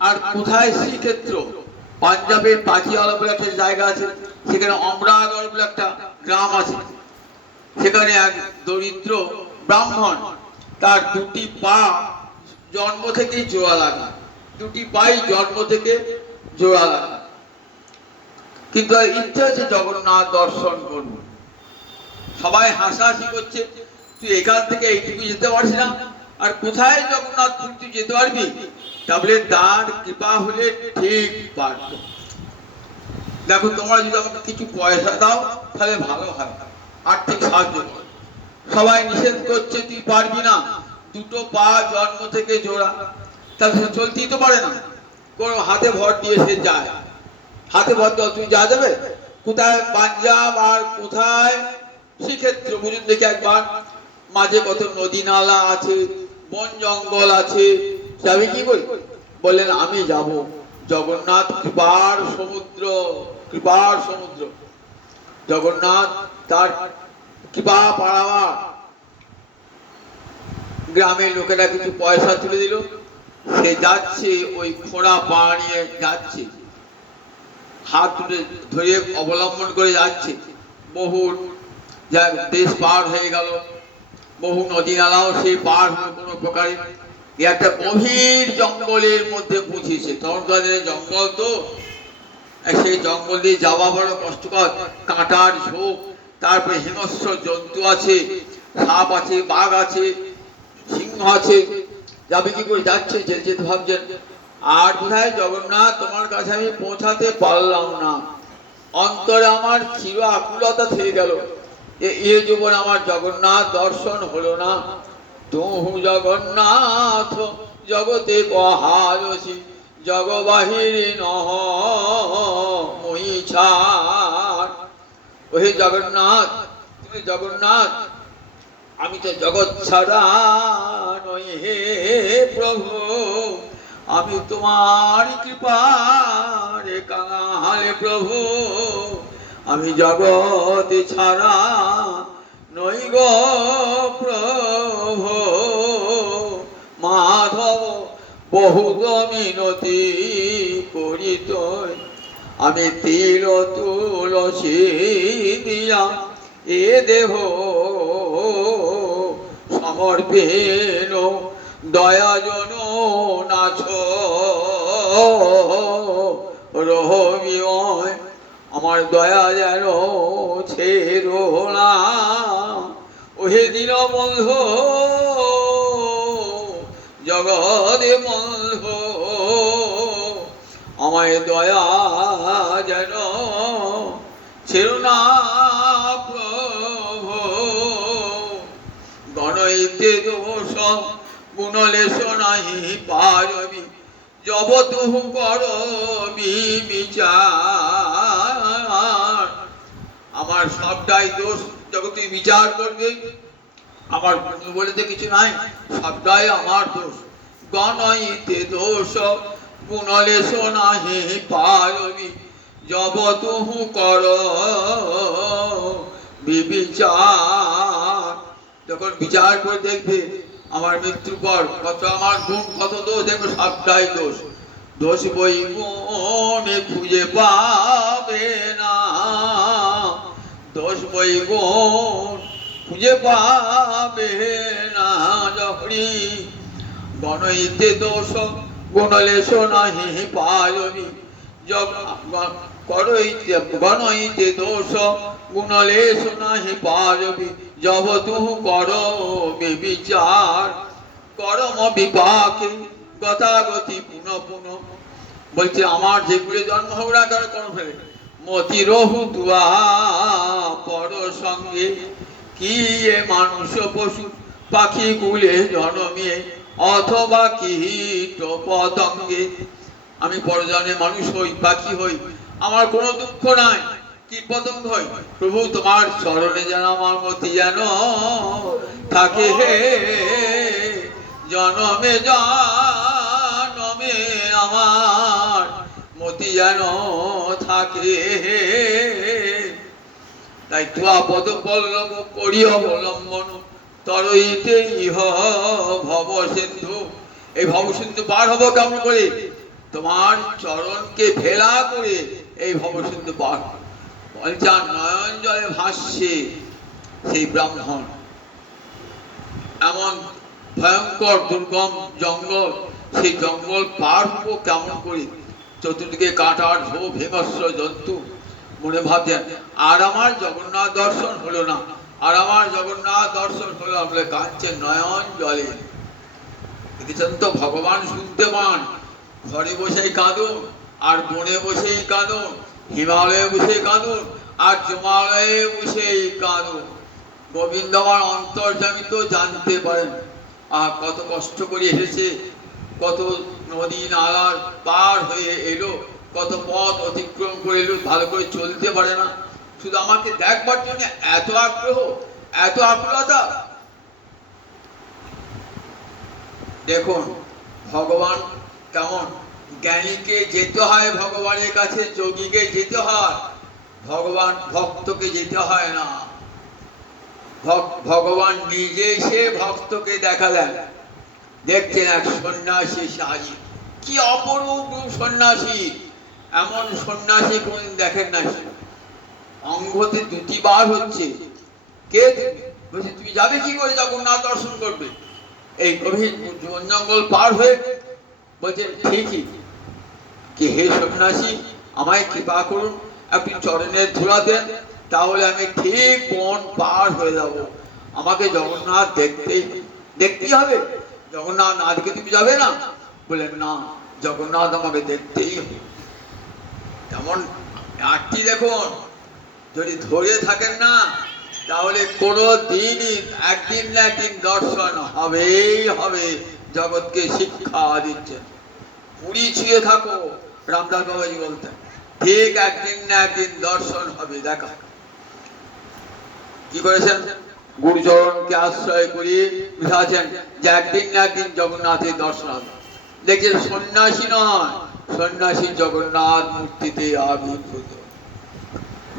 আর কোথায় শ্রীক্ষেত্র। পাঞ্জাবের পাচিয়ালা বলে একটা জায়গা আছে, সেখানে অমরাগড় বলে একটা গ্রাম আছে। সেখানে এক দরিদ্র ব্রাহ্মণ, তার 2টি পা জন্ম থেকেই জোড়া লাগা, 2টি পাই জন্ম থেকে জোড়া লাগা, কিন্তু ইচ্ছা আছে জগন্নাথ দর্শন করব। সবাই হাসাহাসি করছে, তুই এখান থেকে এইটুকু যেতে পারছিস না, আর কোথায় জগন্নাথ তুই যেতে পারবি? তাহলে তার কৃপা হলে ঠিক পারব। দেখো তোমরা যদি আমাকে কিছু পয়সা দাও তাহলে ভালো হয়, আর্থিক সাহায্য করো। সবাই নিষেধ করছে তুই পারবি না, 2টো পা জন্ম থেকে জোড়া, তাহলে চলতেই তো পারে না। কোনো হাতে ভর দিয়ে সে যায়, হাতে ভর দেওয়া তুই যা যাবে কোথায় পাঞ্জাব আর কোথায় শ্রীক্ষেত্র বুঝুন দেখি একবার, মাঝে কত নদী নালা আছে, বন জঙ্গল আছে, যাবে কি করি? বললেন আমি যাব। জগন্নাথ কৃপার সমুদ্র, কৃপার সমুদ্র। জগন্নাথ তার কৃপা পাড়াবার, গ্রামের লোকেরা কিছু পয়সা তুলে দিল, সে যাচ্ছে ওই খোঁড়া পা নিয়ে যাচ্ছে, হাত তুলে ধরে অবলম্বন করে যাচ্ছে। বহু দেশ পার হয়ে গেল, বহু নদী নালাও সে পার হলো কোনো প্রকারে। একটা গভীর জঙ্গলের মধ্যে পৌঁছেছে। তখনকার জঙ্গল তো, সেই জঙ্গল দিয়ে যাওয়া বড় কষ্টকর, কাঁটার ঝোপ, তারপরে হিংস্র জন্তু আছে, সাপ আছে, বাঘ আছে, সিংহ আছে, যাবে কি করে? যাচ্ছে, যেতে যেতে ভাবছেন আর কোথায় জগন্নাথ তোমার কাছে আমি পৌঁছাতে পারলাম না, অন্তরে আমার চির আকুলতা থেকে গেল, এ জীবন আমার জগন্নাথ দর্শন হলো না। তুহু জগন্নাথ জগতে কহায়সি, জগ বাহিরে নহ মই ছাড়। ওহে জগন্নাথ, তুমি জগন্নাথ, আমি তো জগৎ ছাড়া নই হে প্রভু, আমি তোমার কৃপার কাঙাল প্রভু, আমি জগৎ ছাড়া নই গো প্রভু। মাধব বহু মিনতি করিত, আমি তিল তুলসী দিয়া এ দেহ সমর্পেন দয়াজন নাছ রহমিয়, আমার দয়া যেন ছেড়ো না। ওহে দীনবন্ধু জগদে বন্ধু, আমায় দয়া যেন ছেড়ো না প্রভু। গণইতে দোষ গুণলেশ নাহি পারবি, জব তুহু করবি বিচার। আমার সবটাই দোষ, যখন তুই বিচার করবি, আমার বলে তো কিছু নাই, সবটাই আমার দোষ। গণইতে দোষ গুণলেশ নাহি পারবি, জব তুহু কর বিচার। যখন বিচার করে দেখবে আমার মৃত্যুর পর কত আমার গুণ, কত দোষ, দেখবে সবটাই দোষ। দোষ বই গুণে খুঁজে পাবে না, দোষ বই গুণ খুঁজে পাবে না যখনই। গণইতে দোষ গুণলেশ নাহি পারবি, গণইতে দোষ গুণলেশ নাহি পারবি, জব তুহু করবি বিচার। করম বিপাকে গতাগতি পুনঃ পুনঃ, বলছে আমার যেগুলো জন্ম হোক না কেন কর্ম ফেলে, মতি রহু তুয়া পর সঙ্গে, কি এ মানুষ পশু পাখি কুলে জন্মে, অথবা কীট পতঙ্গে। আমি পরজনে মানুষ হই, পাখি হই, আমার কোনো দুঃখ নাই, কীট পতঙ্গ হই, প্রভু তোমার চরণে যেন আমার মতি যেন থাকে হে। জনমে জনমে আমার মতি যেন থাকে হে। তাই তুয়া পদ পল্লব করি অবলম্বন, তরইতে ইহ ভব সিন্ধু। এই ভব সিন্ধু পার হবো কেমন করে? তোমার চরণকে ভেলা করে এই ভব সিন্ধু পার। বলছে নয়ন জলে ভাসছে সেই ব্রাহ্মণ, এমন ভয়ঙ্কর দুর্গম জঙ্গল, সেই জঙ্গল পার হবো কেমন করে? চতুর্দিকে কাঁটার ঝোপ, হিংস্র জন্তু। মনে ভাবছেন আর আমার জগন্নাথ দর্শন হলো না, আর আমার জগন্নাথ দর্শন হলো, বলে কাঁদছেন নয়ন জলে। দেখেছেন তো, ভগবান শুনতে পান, ঘরে বসেই কাঁদুন, আর বনে বসেই কাঁদুন, হিমালয়ে বসে কাঁদুন, আর জমালয়ে বসেই কাঁদুন। গোবিন্দ আমার অন্তর্যামী তো জানতে পারেন, আর কত কষ্ট করে এসেছে, কত নদী নালা পার হয়ে এলো, কত পথ অতিক্রম করে এলো, ভালো করে চলতে পারে না, শুধু আমাকে দেখবার জন্য এত আগ্রহ, এত আকুলতা। দেখুন ভগবান কেমন, জ্ঞানীকে যেতে হয় ভগবানের কাছে, যোগীকে যেতে হয়, ভগবান ভক্তকে যেতে হয় না। ভগবান নিজে সে ভক্তকে দেখালেন। দেখছেন এক সন্ন্যাসী সাজি, কি অপরূপ সন্ন্যাসী, এমন সন্ন্যাসী কোনদিন দেখেন না। অঙ্গতে দুটি বার হচ্ছে, কে বলছে তুমি যাবে কি করে জগন্নাথ দর্শন করবে? এই গভীর বন জঙ্গল পার হয়ে বলছে ঠিকই কি হে সন্ন্যাসী, আমায় কৃপা করুন, আপনি চরণের ধুলা দেন, তাহলে আমি ঠিক বন পার হয়ে যাব। আমাকে জগন্নাথ দেখতেই হবে। জগন্নাথ না দেখে তুমি যাবে না? বললেন না, জগন্নাথ আমাকে দেখতেই হবে। যেমন আটটি দেখুন, যদি ধরে থাকেন না তাহলে কোনো দিনই একদিন না একদিন দর্শন হবেই হবে। জগৎকে শিক্ষা দিচ্ছেন, পুরী ছুঁয়ে থাকো, রামদাস বাবাজি বলতেন, ঠিক একদিন না একদিন দর্শন হবে। দেখা কি করেছেন, গুরুচরণকে আশ্রয় করি বুঝাচ্ছেন যে একদিন না একদিন জগন্নাথের দর্শন হবে। দেখছেন সন্ন্যাসী নয়, সন্ন্যাসী জগন্নাথ মূর্তিতে আবির্ভূত।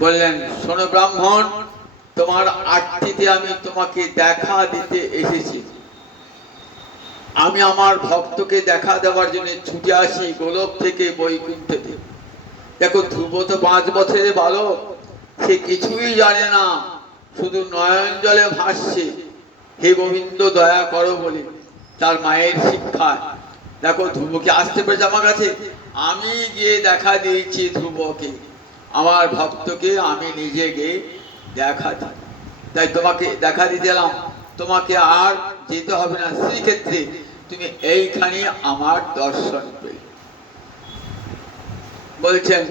বললেন শোনো ব্রাহ্মণ, তোমার আটটিতে আমি তোমাকে দেখা দিতে এসেছি। আমি আমার ভক্তকে দেখা দেওয়ার জন্য ছুটে আসি গোলক থেকে বৈকুণ্ঠে। দেখো ধ্রুব তো 5 বছরের বালক, সে কিছুই জানে না, শুধু নয়ন জলে ভাসছে হে গোবিন্দ দয়া করো বলে, তার মায়ের শিক্ষায়। দেখো ধ্রুবকে আসতে পেরেছে আমার কাছে, আমি গিয়ে দেখা দিয়েছি ধ্রুবকে, আমার ভক্তকে আমি নিজে গিয়ে দেখা দিই। তাই তোমাকে দেখা দিতে এলাম, তোমাকে আর যেতে হবে না শ্রীক্ষেত্রে, তুমি এইখানে আমার দর্শন পেলে। বলছেন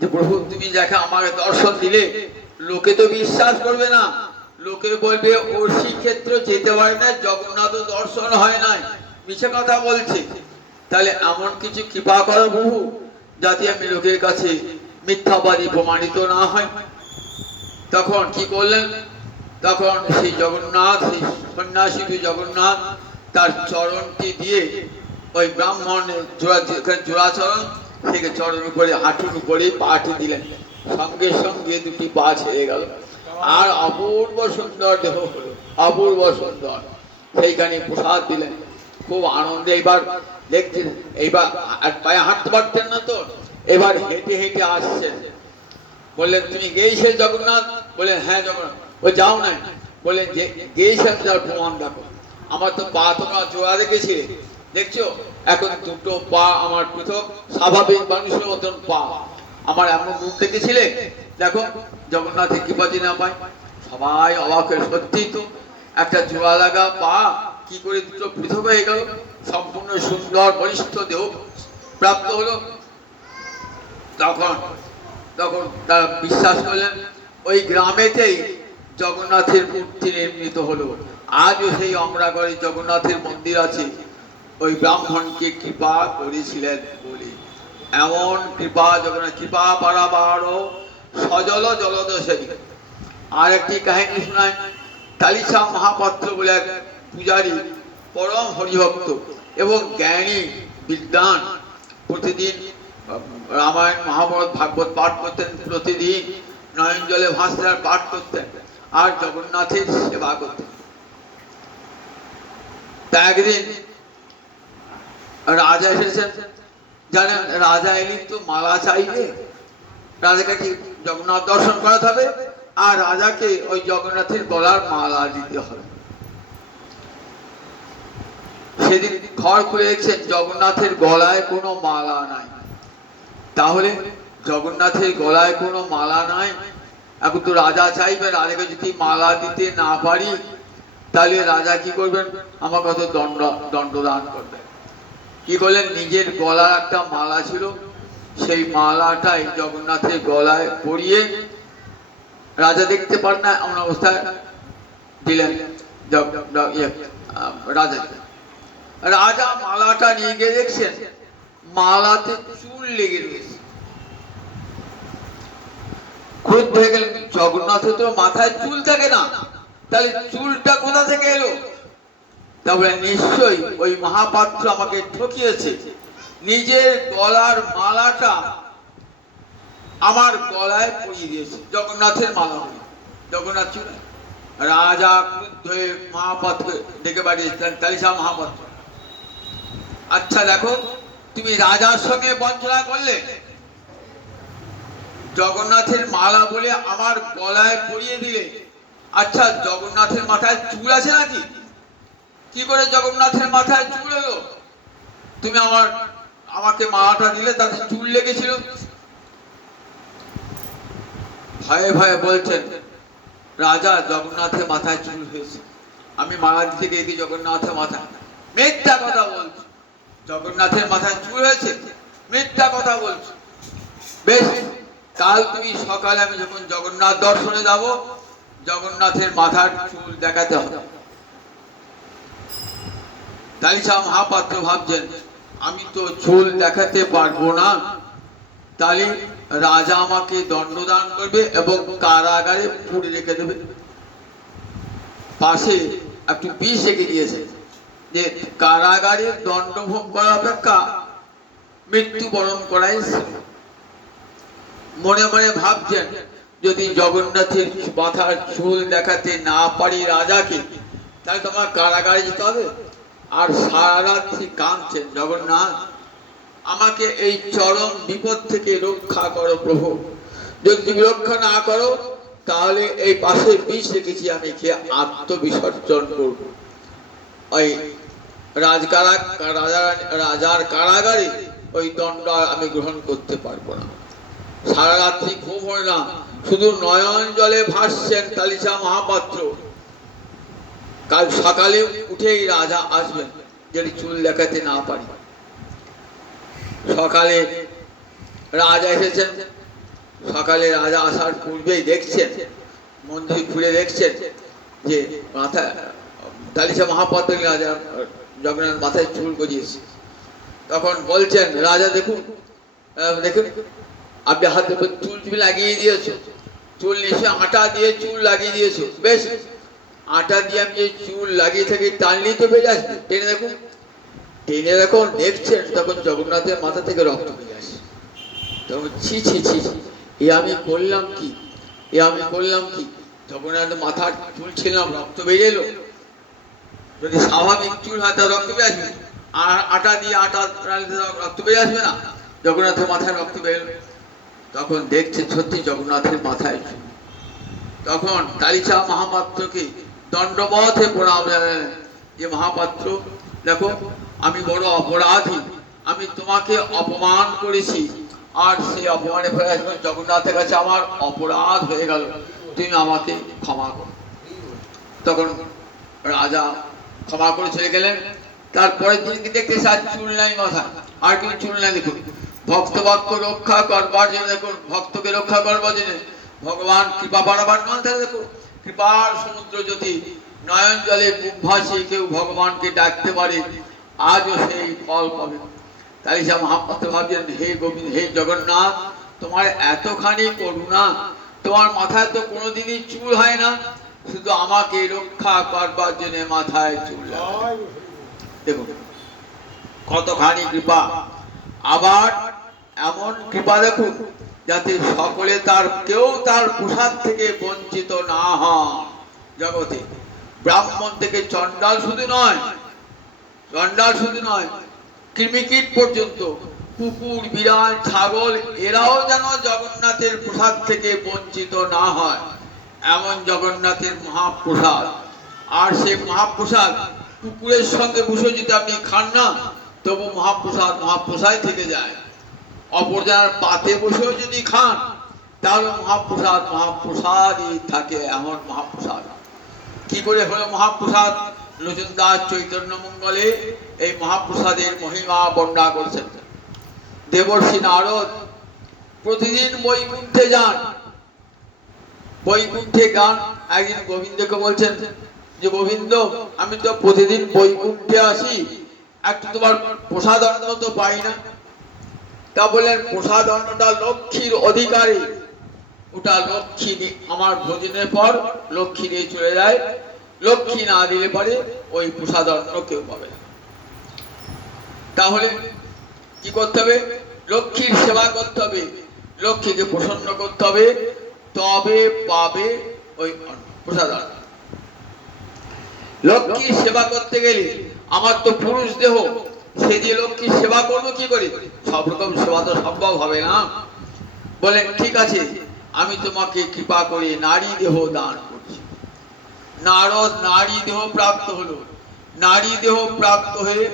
যে প্রভু তুমি যাকে আমাকে দর্শন দিলে, লোকে তো বিশ্বাস করবে না, লোকে বলবে ও শ্রীক্ষেত্র যেতে পারে না, জগন্নাথ দর্শন হয় নাই, মিছে কথা বলছে। তাহলে এমন কিছু কৃপা করো প্রভু, যাতে আমি লোকের কাছে মিথ্যাবাদী প্রমাণিত না হয়। তখন কি করলেন, তখন সেই জগন্নাথ, সেই সন্ন্যাসী জগন্নাথ তার চরণটি দিয়ে ওই ব্রাহ্মণের জোড়াচরণ থেকে চরণ উপরে হাঁটুর উপরে পাটি দিলেন, সঙ্গে সঙ্গে দুটি পা ছেড়ে গেল, আর অপূর্ব সুন্দর দেহ হলো, অপূর্ব সুন্দর। সেইখানে প্রসাদ দিলেন, খুব আনন্দে। এবার দেখছেন, এইবার পায়ে হাঁটতে পারতেন না তো, এবার হেঁটে হেঁটে আসছেন। বললেন তুমি গেয়েছে জগন্নাথ? বললেন হ্যাঁ জগন্নাথ। ও যাও নাই? বললেন যে গেয়েছে, তার প্রমাণ দেখো। আমার তো পা তোমরা জোড়া রেখেছি, দেখছো এখন দুটো পা আমার পৃথক, স্বাভাবিক মানুষের মতন পা আমার, এমন মুখ দেখেছিলে, দেখো জগন্নাথের কৃপাতি না পায়। সবাই অবাক হয়ে, সত্যি তো একটা জোড়া লাগা পা কি করে দুটো পৃথক হয়ে গেল, সম্পূর্ণ সুন্দর বলিষ্ঠ দেহ প্রাপ্ত হলো। তখন তখন তারা বিশ্বাস করলেন। ওই গ্রামেতেই জগন্নাথের মূর্তি নির্মিত হলো, আজও সেই অমরাগড়ে জগন্নাথের মন্দির আছে, ওই ব্রাহ্মণকে কৃপা করেছিলেন বলে। এমন কৃপা জগন্নাথ, কৃপা পারাবার সজল জলদশরী। আর একটি কাহিনী শোনায়, কালিসা মহাপাত্র বলে এক পূজারী, পরম হরিভক্ত এবং জ্ঞানী বিদ্বান, প্রতিদিন রামায়ণ মহাভারত ভাগবত পাঠ করতেন, প্রতিদিন নয়ন জলে ভাসতেন, পাঠ করতেন আর জগন্নাথের সেবা করতেন। তা একদিন রাজা এসেছেন, জানেন রাজা এলি তো মালা চাইবে, রাজাকে কি জগন্নাথ দর্শন করাতে হবে, আর রাজাকে ওই জগন্নাথের গলার মালা দিতে হবে। সেদিন ঘর খুলে দেখছেন জগন্নাথের গলায় কোনো মালা নাই। তাহলে জগন্নাথের গলায় কোনো মালা নাই, এখন তো রাজা চাইবে, রাজাকে যদি মালা দিতে না পারি তাহলে রাজা কি করবেন, আমার কত দণ্ডদান করবেন। কি করলেন, নিজের গলার একটা মালা ছিল, সেই মালাটাই জগন্নাথের গলায় পরিয়ে, রাজা দেখতে পান না এমন অবস্থায় দিলেন রাজাকে। রাজা মালাটা নিয়ে গিয়ে দেখছেন মালাতে চুল লেগে রয়েছে। ক্রুদ্ধ হয়ে গেলেন, জগন্নাথের তো মাথায় চুল থাকে না, তাহলে চুলটা কোথা থেকে এলো? তারপরে নিশ্চয়ই ওই মহাপাত্র আমাকে ঠকিয়েছে, নিজের গলার মালাটা আমার গলায় পরিয়ে দিয়েছে, জগন্নাথের মালা জগন্নাথ চুল। রাজা ক্রুদ্ধ হয়ে মহাপাত্র ডেকে পাঠিয়েছিলেন, তালিশা মহাপাত্র, আচ্ছা দেখো, তুমি রাজার সঙ্গে বঞ্চনা করলে, জগন্নাথের মালা বলে আমার গলায় পরিয়ে দিলে। আচ্ছা, জগন্নাথের মাথায় চুল আছে নাকি? কি করে জগন্নাথের মাথায় চুল এলো? তুমি আমাকে মালাটা দিলে, তাতে চুল লেগেছিল। ভয়ে ভয়ে বলছেন, রাজা জগন্নাথের মাথায় চুল হয়েছে, আমি মালা দিতে গিয়ে জগন্নাথের মাথায়। মিথ্যা কথা বলছো, জগন্নাথের মাথায় চুল হয়েছে, মিথ্যা কথা বলছো। বেশ, কাল তুমি সকালে আমি যখন জগন্নাথ দর্শনে যাব, জগন্নাথের মাথার চুল দেখাতে হবে। তালিশা মহাপাত্র ভাবছেন, আমি তো চুল দেখাতে পারবো না, তাহলে রাজা আমাকে দণ্ডদান করবে এবং কারাগারে পুড়ে রেখে দেবে। পাশে একটু বিষ রেখে দিয়েছে যে কারাগারে দণ্ড ভোগ করা অপেক্ষা মৃত্যুবরণ করাই। মনে মনে ভাবছেন, যদি জগন্নাথের মাথার চুল দেখাতে না পারি রাজাকে, তাহলে তোমার কারাগারে যেতে হবে। আর সারা রাত্রি কাঁদছেন, জগন্নাথ আমাকে এই চরম বিপদ থেকে রক্ষা করো প্রভু, যদি তুমি রক্ষা না করো তাহলে এই পাশে বিষ রেখেছি আমি খেয়ে আত্মবিসর্জন করব। ওই রাজার কারাগারে ওই দণ্ড আমি গ্রহণ করতে পারবো না। সারা রাত্রি ঘুম হয় না, শুধু নয়ন জলে ভাসছেন তালিশা মহাপাত্র। কাল সকালে উঠেই রাজা আসবেন, যদি চুল দেখাতে না পারি। সকালে রাজা এসেছেন, সকালে রাজা আসার পূর্বেই দেখছেন, মন্দির ঘুরে দেখছেন যে মাথায় তালিশা মহাপাত্র রাজা জগন্নাথ মাথায় চুল গজিয়েছে। তখন বলছেন, রাজা দেখুন দেখুন, আপনি হাতে চুল তুমি লাগিয়ে দিয়েছো, চুল নিশ্চয় আটা দিয়ে চুল লাগিয়ে দিয়েছো। বেশ, আটা দিয়ে আমি যে চুল লাগিয়ে থাকি টানলেই তো বেরিয়ে আসবে, টেনে দেখুন। টেনে যখন দেখছেন তখন জগন্নাথের মাথা থেকে রক্ত বেরিয়ে আসে। তখন ছি ছি ছি, এ আমি করলাম কি, এ আমি করলাম কি? জগন্নাথের মাথার চুল ছিলাম, রক্ত বেরিয়ে এলো। যদি স্বাভাবিক চুল হয় তাহলে রক্ত বেরিয়ে আসবে, আর আটা দিয়ে আটা রক্ত বেরিয়ে আসবে না। জগন্নাথের মাথায় রক্ত বেরোলো। তখন দেখছে সত্যি জগন্নাথের মাথায় চুল। তখন তালিশা মহাপাত্রকে দণ্ডবধে প্রণাম জানালেন যে, মহাপাত্র দেখো, আমি বড় অপরাধী, আমি তোমাকে অপমান করেছি, আর সেই অপমানের ফলে জগন্নাথের কাছে আমার অপরাধ হয়ে গেল, তুমি আমাকে ক্ষমা করো। তখন রাজা ক্ষমা করে চলে গেলেন। তারপরের দিনকে দেখতে আর চুল নাই মাথায়, আর কিছু চুল নাই। দেখুন, ভক্তবাক্য রক্ষা করবার জন্য, দেখুন ভক্তকে রক্ষা করবার জন্য ভগবান কৃপা বাড়াবার মন্ত্রে দেখুন, কৃপার সমুদ্র যদি নয়ন জলে বুক ভাসিয়ে কেউ ভগবানকে ডাকতে পারে, আজও সেই ফল পাবে। তাই সে মহাপাত্র ভাবছেন, হে গোবিন্দ, হে জগন্নাথ, তোমার এতখানি করুণা, তোমার মাথায় তো কোনোদিনই চুল হয় না, শুধু আমাকে রক্ষা করবার জন্য মাথায় চুল লাগায়। দেখুন কতখানি কৃপা। আবার এমন কৃপা দেখুন, যাতে সকলে কেউ তার প্রসাদ থেকে বঞ্চিত না হয়। জগতে ব্রাহ্মণ থেকে চণ্ডাল শুধু নয়, কৃমিকীট পর্যন্ত, কুকুর, বিড়াল, ছাগল, এরাও যেন জগন্নাথের প্রসাদ থেকে বঞ্চিত না হয়, এমন জগন্নাথের মহাপ্রসাদ। আর সেই মহাপ্রসাদ কুকুরের সঙ্গে বসে যদি আপনি খান না, তবু মহাপ্রসাদ থেকে যায়। অপরজনের পাতে বসেও যদি খান, তাহলে মহাপ্রসাদই থাকে, এমন মহাপ্রসাদ। কি করে হলো মহাপ্রসাদ? লোচন দাস চৈতন্য মঙ্গলে এই মহাপ্রসাদের মহিমা বর্ণনা করছেন। দেবর্ষি নারদ প্রতিদিন বৈকুণ্ঠে যান, বৈকুণ্ঠে গান। একদিন গোবিন্দকে বলছেন যে, গোবিন্দ, আমি তো প্রতিদিন বৈকুণ্ঠে আসি, একটু তোমার প্রসাদ অন্ন তো পাই না। তা বললেন প্রসাদ অন্নটা লক্ষ্মীর অধিকারী, ওটা লক্ষ্মী আমার ভোজনের পর লক্ষ্মী নিয়ে চলে যায়, লক্ষ্মী না দিলে পরে ওই প্রসাদ অন্ন কেউ পাবে না। তাহলে কি করতে হবে? লক্ষ্মীর সেবা করতে হবে, লক্ষ্মীকে প্রসন্ন করতে হবে, তবে পাবে ওই প্রসাদ অন্ন। লক্ষ্মীর সেবা করতে গেলে আমার তো পুরুষ দেহ, সে দিয়ে লক্ষ্মীর সেবা করবো কি করে? সব রকম সেবা তো সম্ভব হবে না। বলেন ঠিক আছে, আমি তোমাকে কৃপা করে নারী দেহ দান করছি। নারদ নারী দেহ প্রাপ্ত হলো, নারী দেহ প্রাপ্ত হয়ে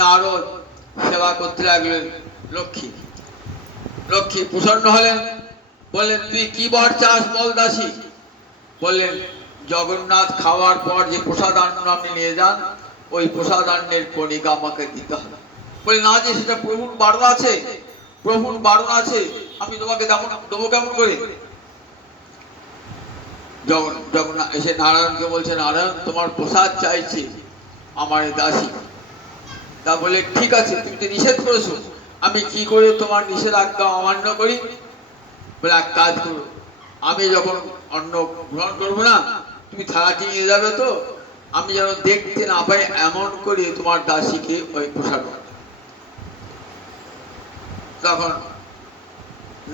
নারদ সেবা করতে লাগলেন লক্ষ্মী। লক্ষ্মী প্রসন্ন হলেন, বললেন তুই কি বর চাস বল দাসী? বললেন জগন্নাথ খাওয়ার পর যে প্রসাদ অন্ন আপনি নিয়ে যান, ওই প্রসাদ অন্নের কণিকা আমাকে দিতে হবে। বলে না যে সেটা প্রভুর বারণ আছে, প্রভুর বারণ আছে, আমি তোমাকে দেবো কেমন করে? জগন্নাথ এসে নারায়ণকে বলছে, নারায়ণ তোমার প্রসাদ চাইছে আমার দাসী। তা বলে ঠিক আছে, তুমি তো নিষেধ করেছো, আমি কি করে তোমার নিষেধাজ্ঞা অমান্য করি? বলে এক কাজ করো, আমি যখন অন্ন গ্রহণ করবো না, তুমি থালাটি নিয়ে যাবে তো, আমি যেন দেখতে না পাই এমন করে তোমার দাসীকে ওই প্রসাদ। তখন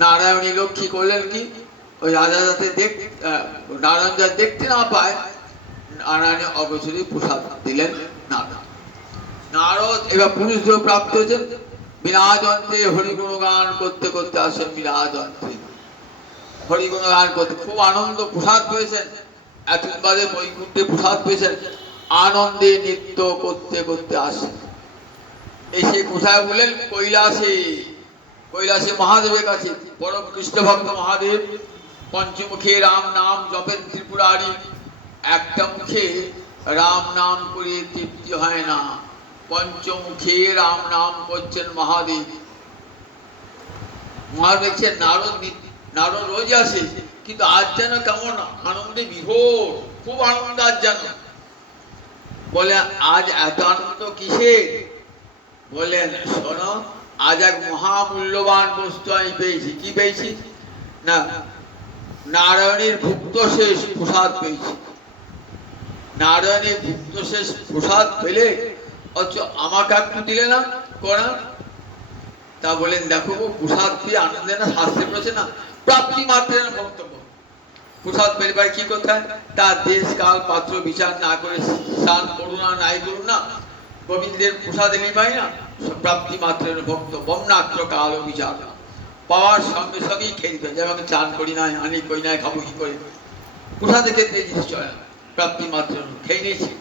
নারায়ণী লক্ষ্মী করলেন কি, ওই রাজা যাতে নারায়ণ যাতে দেখতে না পায়, নারায়ণী অগোচরে প্রসাদ দিলেন নারদ। নারদ এবার পুরুষ দেহ প্রাপ্ত হয়েছেন, বিরাজন্ত্রে হরিগুণগান করতে করতে আসেন, বিরাজন্ত্রে হরিগুণগান করতে খুব আনন্দ, প্রসাদ পেয়েছেন, এতদিন বাদে বৈকুণ্ঠে প্রসাদ পেয়েছেন, আনন্দে নৃত্য করতে করতে আসেন। এসে কোথায় বলেন? কৈলাসে। কৈলাসে মহাদেবের কাছে, পরম কৃষ্ণ ভক্ত মহাদেব পঞ্চমুখে রাম নাম জপেন ত্রিপুরারি। একটা মুখে রাম নাম করে তৃপ্তি হয় না, পঞ্চমুখে রাম নাম করছেন মহাদেব। মহাদেব দেখছেন নারদ রোজ আসে, কিন্তু আজ যেন কেমন আনন্দে বিভোর, খুব আনন্দ আজ যেন। বলে আজ এত আনন্দ কিসে? বললেন শোনো, আজ এক মহামূল্যবান বস্তু আমি পেয়েছি। কি পেয়েছি? না, নারায়ণের ভুক্ত শেষ প্রসাদ পেয়েছি। নারায়ণের ভুক্ত শেষ প্রসাদ পেলে অথচ আমাকে একটু দিলে না করা? তা বলেন দেখো প্রসাদ পেয়ে আনন্দে না শাস্ত্রে বলেছে না, প্রাপ্তি মাত্রের বক্তব্য। প্রসাদ পেলে পারে কি করতে হয়? তার দেশ কাল পাত্র বিচার না করে স্নান করুন না নাই করুন না, গোবিন্দের প্রসাদ এনে পাই না, প্রাপ্তি মাত্রের ভক্ত বমনাত্র কাল বিচার, পাওয়ার সঙ্গে সঙ্গেই খেয়ে দিতে। যেমন চান করি নাই, আনি করি নাই, খাবো কি করে? প্রসাদের ক্ষেত্রে জিনিস চলে না, প্রাপ্তি মাত্র খেয়ে নিয়েছি,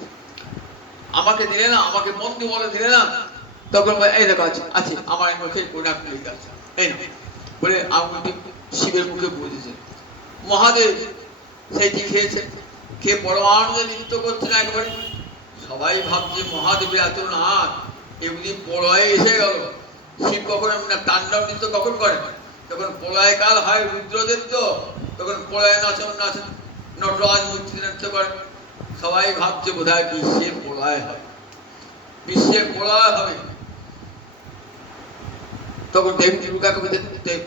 আমাকে দিলে না, আমাকে বন্ধু বলে দিলে না, তখন এই দেখো আছে আছে আমার মুখে কোনা লেগে আছে, এই না বলে আঙুলটি শিবের মুখে বুঝেছে। মহাদেব সেইটি খেয়েছে, খেয়ে পরমানন্দে নৃত্য করছে না একবারে। সবাই ভাবছে মহাদেবের এত নাচ, এগুলি প্রলয়ে এসে গেল। শিব কখন তাণ্ডব নৃত্য কখন করে? তখন প্রলয় কাল হয়, রুদ্রদেব তো তখন প্রলয় নাচন নাচেন, নটরাজ মূর্তি নৃত্য করেন। সবাই ভাবছে বোধহয় বিশ্বের প্রলয় হবে, বিশ্বের প্রলয় হবে। তখন দেবী দুর্গা কবি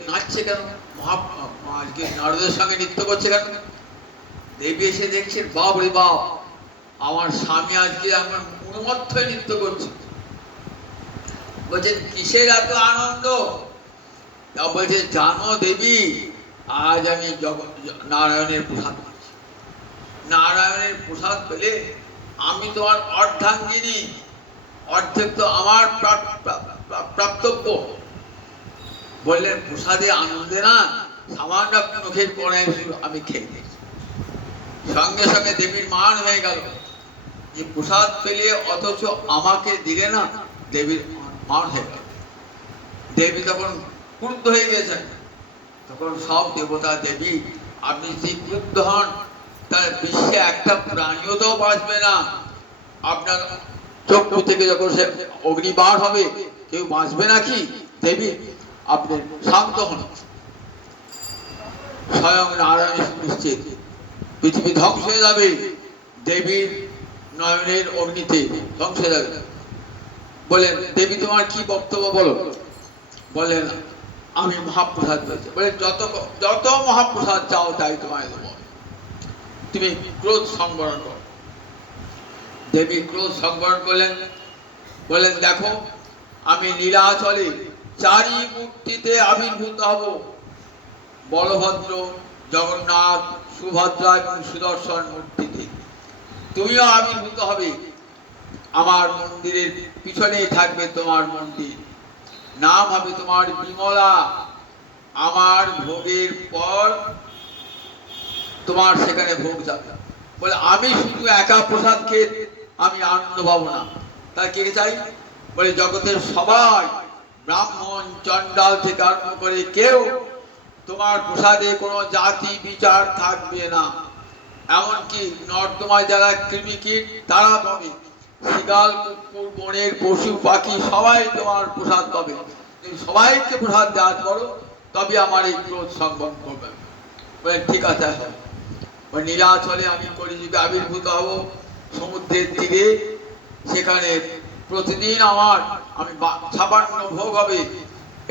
নাচছে কেন? আজকে নারদের সঙ্গে নৃত্য করছে কেন? দেবী এসে দেখছেন, বাপ রে বাপ, আমার স্বামী আজকে আমার উন্মত্ত নৃত্য করছে। বলছেন কিসের এত আনন্দ? তা বলছে জানো দেবী, আজ আমি নারায়ণের প্রসাদ পাচ্ছি। নারায়ণের প্রসাদ পেলে আমি তোমার অর্ধাঙ্গিনী, অর্ধেক তো আমার প্রাপ্তব্য। বললেন প্রসাদে আনন্দে না সামান্য মুখের পড়ায় আমি খেয়ে দিয়েছি। সঙ্গে সঙ্গে দেবীর মান হয়ে গেল যে প্রসাদ পেলে অথচ আমাকে দিলে না, দেবীর মান হয়ে গেল। দেবী তখন ক্রুদ্ধ হয়ে গেছেন। তখন সব দেবতা, দেবী আপনি যদি ক্রুদ্ধ হন তাহলে বিশ্বে একটা প্রাণীও তো বাঁচবে না। আপনার চক্ষু থেকে যখন সে অগ্নি বার হবে, কেউ বাঁচবে নাকি? দেবী আপনি শান্ত হন। স্বয়ং নারায়ণ নিশ্চিত পৃথিবী ধ্বংস হয়ে যাবে, দেবীর নয়নের অগ্নিতে ধ্বংস হয়ে যাবে। বলেন দেবী তোমার কি বক্তব্য বলো। বলেন আমি মহাপ্রসাদ পেয়েছি। বলে যত যত মহাপ্রসাদ চাও তাই তোমায় দেবো, তুমি ক্রোধ সংবরণ করো। দেবী ক্রোধ সংবরণ করলেন, বলেন দেখো আমি নীলাচলে চারি মূর্তিতে আবির্ভূত হব, বলভদ্র, জগন্নাথ, সুভদ্রা এবং সুদর্শন মূর্তিতে। তুমিও আবির্ভূত হবে, আমার মন্দিরের পিছনেই থাকবে তোমার মন্দির, নাম হবে তোমার বিমলা। আমার ভোগের পর তোমার সেখানে ভোগ যাবে। বলে আমি শুধু একা প্রসাদ খেয়ে আমি আনন্দ পাবো না, তাই কে চাই? বলে জগতের সবাই, ব্রাহ্মণ চণ্ডাল থেকে আরম্ভ করে কেউ, তোমার প্রসাদে কোনো জাতি বিচার থাকবে না। এমনকি নর্দমায় যারা কৃমিকীট তারা পাবে, শিগাল কুকুর বনের পশু পাখি সবাই তোমার প্রসাদ পাবে। তুমি সবাইকে প্রসাদ দেওয়ার করো, তবে আমার এই ক্রোধ সংবরণ করবে। বলে ঠিক আছে, ওই নীলাচলে আমি কলিযুগে আবির্ভূত হব, সমুদ্রের তীরে, সেখানে প্রতিদিন আমি 56 ভোগ হবে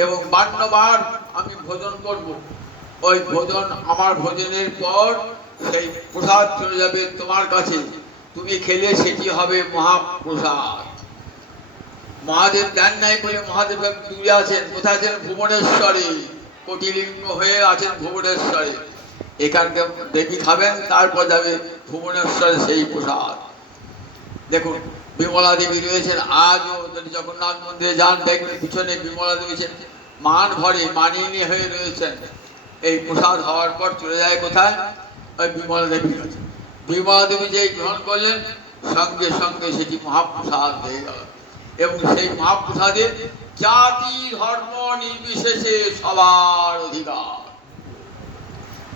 এবং 52 বার আমি ভোজন করব। ওই ভোজন, আমার ভোজনের পর সেই প্রসাদ চলে যাবে তোমার কাছে, তুমি খেলে সেটি হবে মহাপ্রসাদ। মহাদেব দেন নাই বলে মহাদেব দূরে আছেন, কোথায় আছেন? ভুবনেশ্বরে, কোটিলিঙ্গ হয়ে আছেন ভুবনেশ্বরে। এখানকার দেবী খাবেন, তারপর যাবে ভুবনেশ্বরে সেই প্রসাদ। দেখুন বিমলা দেবী রয়েছেন আজও, যদি জগন্নাথ মন্দিরে যান দেখবেন পিছনে বিমলা দেবী মান ভরে মানিনী হয়ে রয়েছেন। এই প্রসাদ হওয়ার পর চলে যায় কোথায়? ওই বিমলা দেবীর কাছে। বিমলা দেবী যেই গ্রহণ করলেন, সঙ্গে সঙ্গে সেটি মহাপ্রসাদ হয়ে গেল। এবং সেই মহাপ্রসাদে জাতি ধর্ম নির্বিশেষে সবার অধিকার।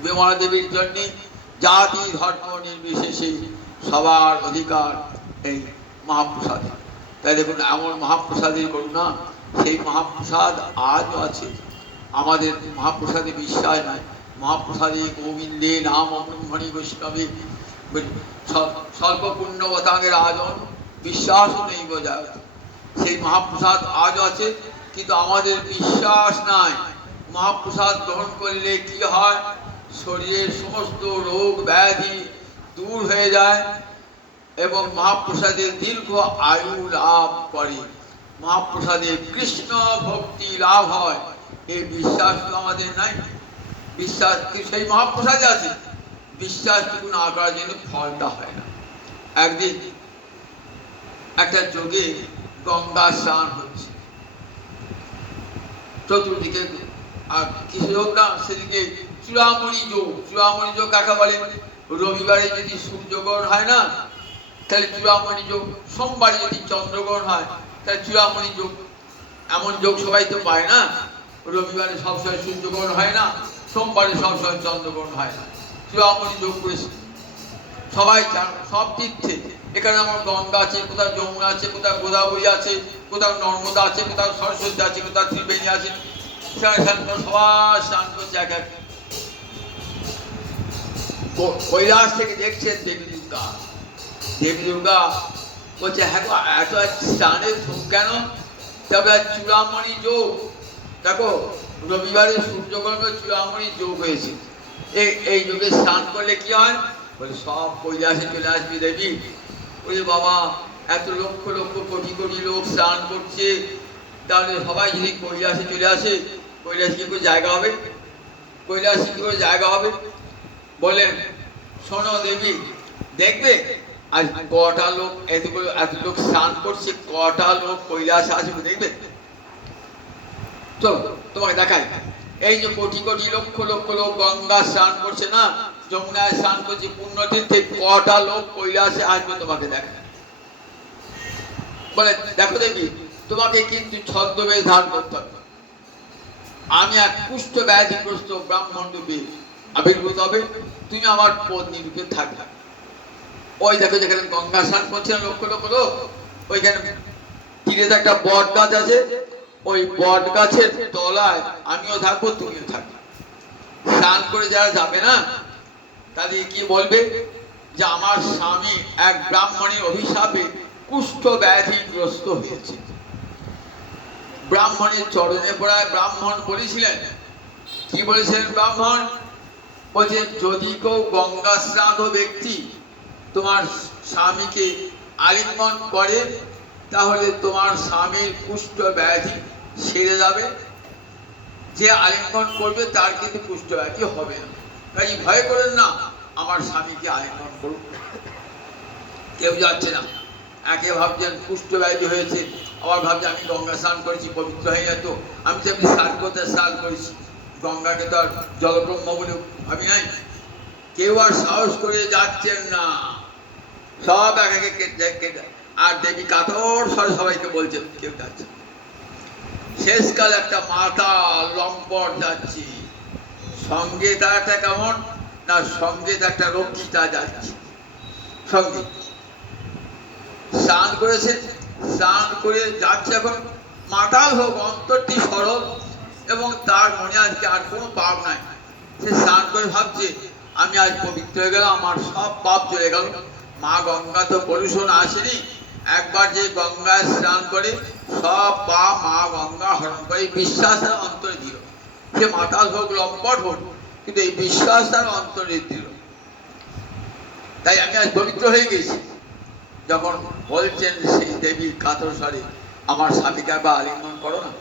বিমলা দেবীর জন্য জাতি ধর্ম নির্বিশেষে সবার অধিকার এই মহাপ্রসাদে। তাই দেখুন এমন মহাপ্রসাদের করুণা, সেই মহাপ্রসাদ আজও আছে। আমাদের মহাপ্রসাদে বিশ্বাস নাই, মহাপ্রসাদে গোবিন্দে নাম ব্রহ্মণী বৈষ্ণবে স্বল্প পুণ্যবতাঙ্গের আজন বিশ্বাসও নেই বোঝায়। সেই মহাপ্রসাদ আজও আছে, কিন্তু আমাদের বিশ্বাস নাই। মহাপ্রসাদ গ্রহণ করলে কি হয়? শরীরের সমস্ত রোগ ব্যাধি দূর হয়ে যায় এবং মহাপ্রসাদের দীর্ঘ আয়ু লাভ করে, মহাপ্রসাদে কৃষ্ণ ভক্তি লাভ হয়। এই বিশ্বাস তো আমাদের নাই। বিশ্বাস সেই মহাপ্রসাদে আছে, বিশ্বাসটুকু না করার জন্য ফলটা হয় না। একদিন একটা যোগে গঙ্গা স্নান হচ্ছে, চতুর্দিকে আর কিছু যোগ না, সেদিকে চূড়ামণি যোগ। চূড়ামণি যোগ কাকে বলে? রবিবারে যদি সূর্যগ্রহণ হয় না, তাহলে চূড়ামণি যোগ। সোমবারে যদি চন্দ্রগ্রহণ হয়, তাহলে চূড়ামণি যোগ। এমন যোগ সবাই তো পায় না। রবিবারে সবসময় সূর্যগ্রহণ হয় না, সোমবারে সবসময় চন্দ্রগ্রহণ হয় না, চূড়ামণি যোগ করেছে সবাই। সব তীর্থে, এখানে আমার গঙ্গা আছে, কোথাও যমুনা আছে, কোথাও গোদাবরী আছে, কোথাও নর্মদা আছে, কোথাও সরস্বতী আছে, কোথাও ত্রিবেণী আছে, সেখানে সবাই স্নান করছে এক এক। কৈলাস থেকে দেখছেন দেবী দুর্গা। দেবী দুর্গা বলছে হ্যাঁ গো, এত স্নানের ধূম কেন? তবে চূড়ামণি যোগ। দেখো রবিবারে সূর্যগ্রহণে চূড়ামণি যোগ হয়েছে, এই যোগে স্নান করলে কি হয়? বলে সব কৈলাসে চলে আসবি দেবী। ওই বাবা, এত লক্ষ লক্ষ কোটি কোটি লোক স্নান করছে, তাহলে সবাই যদি কৈলাসে চলে আসে, কৈলাসে কি করে জায়গা হবে? কৈলাসে কি করে জায়গা হবে? বলেন শোনো দেবী, দেখবে আজ কটা লোক, এত লোক স্নান করছে, কটা লোক কৈলাসে আসবে দেখবে। চলো তোমাকে দেখাই। এই যে কোটি কোটি লক্ষ লক্ষ লোক গঙ্গা স্নান করছে না, যমুনায় স্নান করছে, পুণ্যতীর্থে কটা লোক কৈলাসে আসবে তোমাকে দেখা। বলে দেখো দেখি, তোমাকে কিন্তু ছদ্মবেশ ধারণ করতে হবে। আমি এক কুষ্ঠ ব্যাধিগ্রস্ত ব্রাহ্মণ রূপে আবির্ভূত হবে, তুমি আমার পত্নী রূপে থাকবে। ওই দেখো যেখানে গঙ্গা স্নান করছে না লক্ষ লক্ষ লোক, ওইখানে তীরে একটা বট গাছ আছে, ওই বট গাছের তলায় আমিও থাকবো, তুমিও থাকবে। স্নান করে যারা যাবে না, তাদের কি বলবে? যে আমার স্বামী এক ব্রাহ্মণের অভিশাপে কুষ্ঠ ব্যাধিগ্রস্ত হয়েছে, ব্রাহ্মণের চরণে পড়ায় ব্রাহ্মণ বলেছিলেন, কি বলেছিলেন ব্রাহ্মণ? বলছে যদি কেউ গঙ্গা স্নাত ব্যক্তি তোমার স্বামীকে আলিঙ্গন করে তাহলে তোমার স্বামীর কুষ্ঠ ব্যাধি সেরে যাবে। যে আলিঙ্গন করবে তার কিন্তু কুষ্ঠ ব্যাধি হবে না। তাই ভয় করেন না, আমার স্বামীকে আলিঙ্গন করুন। কেউ যাচ্ছে না, একে ভাবছেন কুষ্ঠ ব্যাধি হয়েছে, আবার ভাবছে আমি গঙ্গা স্নান করেছি পবিত্র হয়ে যেত, আমি তো এমনি স্নান করতে স্নান করেছি, গঙ্গাকে তো আর জলব্রহ্ম বলে ভাবি নাই। কেউ আর সাহস করে যাচ্ছেন না, সব একে কেটে আর দেবী কাতর স্বরে সবাইকে বলছেন কেউ যাচ্ছে। শেষকাল একটা মাথা লম্পট যাচ্ছি, সঙ্গে তার একটা কেমন না, সঙ্গে একটা রক্ষিতা যাচ্ছে সঙ্গে। স্নান করেছে, স্নান করে যাচ্ছে, এখন মাতাল হোক অন্তরটি সরল এবং তার মনে আজকে আর কোনো পাপ নাই। সে স্নান করে ভাবছে আমি আজ পবিত্র হয়ে গেলাম, আমার সব পাপ চলে গেল। মা গঙ্গা তো পরিশোধন আসেনি, একবার যে গঙ্গায় স্নান করে সব পাপ মা গঙ্গা হরণ করে, এই বিশ্বাস তার অন্তরে দিল। সে মাতাল হোক লম্পট হোক, কিন্তু এই বিশ্বাস তার অন্তরে দিল, তাই আমি আজ পবিত্র হয়ে গেছি। যখন বলছেন সেই দেবী কাতর স্বরে আমার স্বামীকে বা আলিঙ্গন করো না,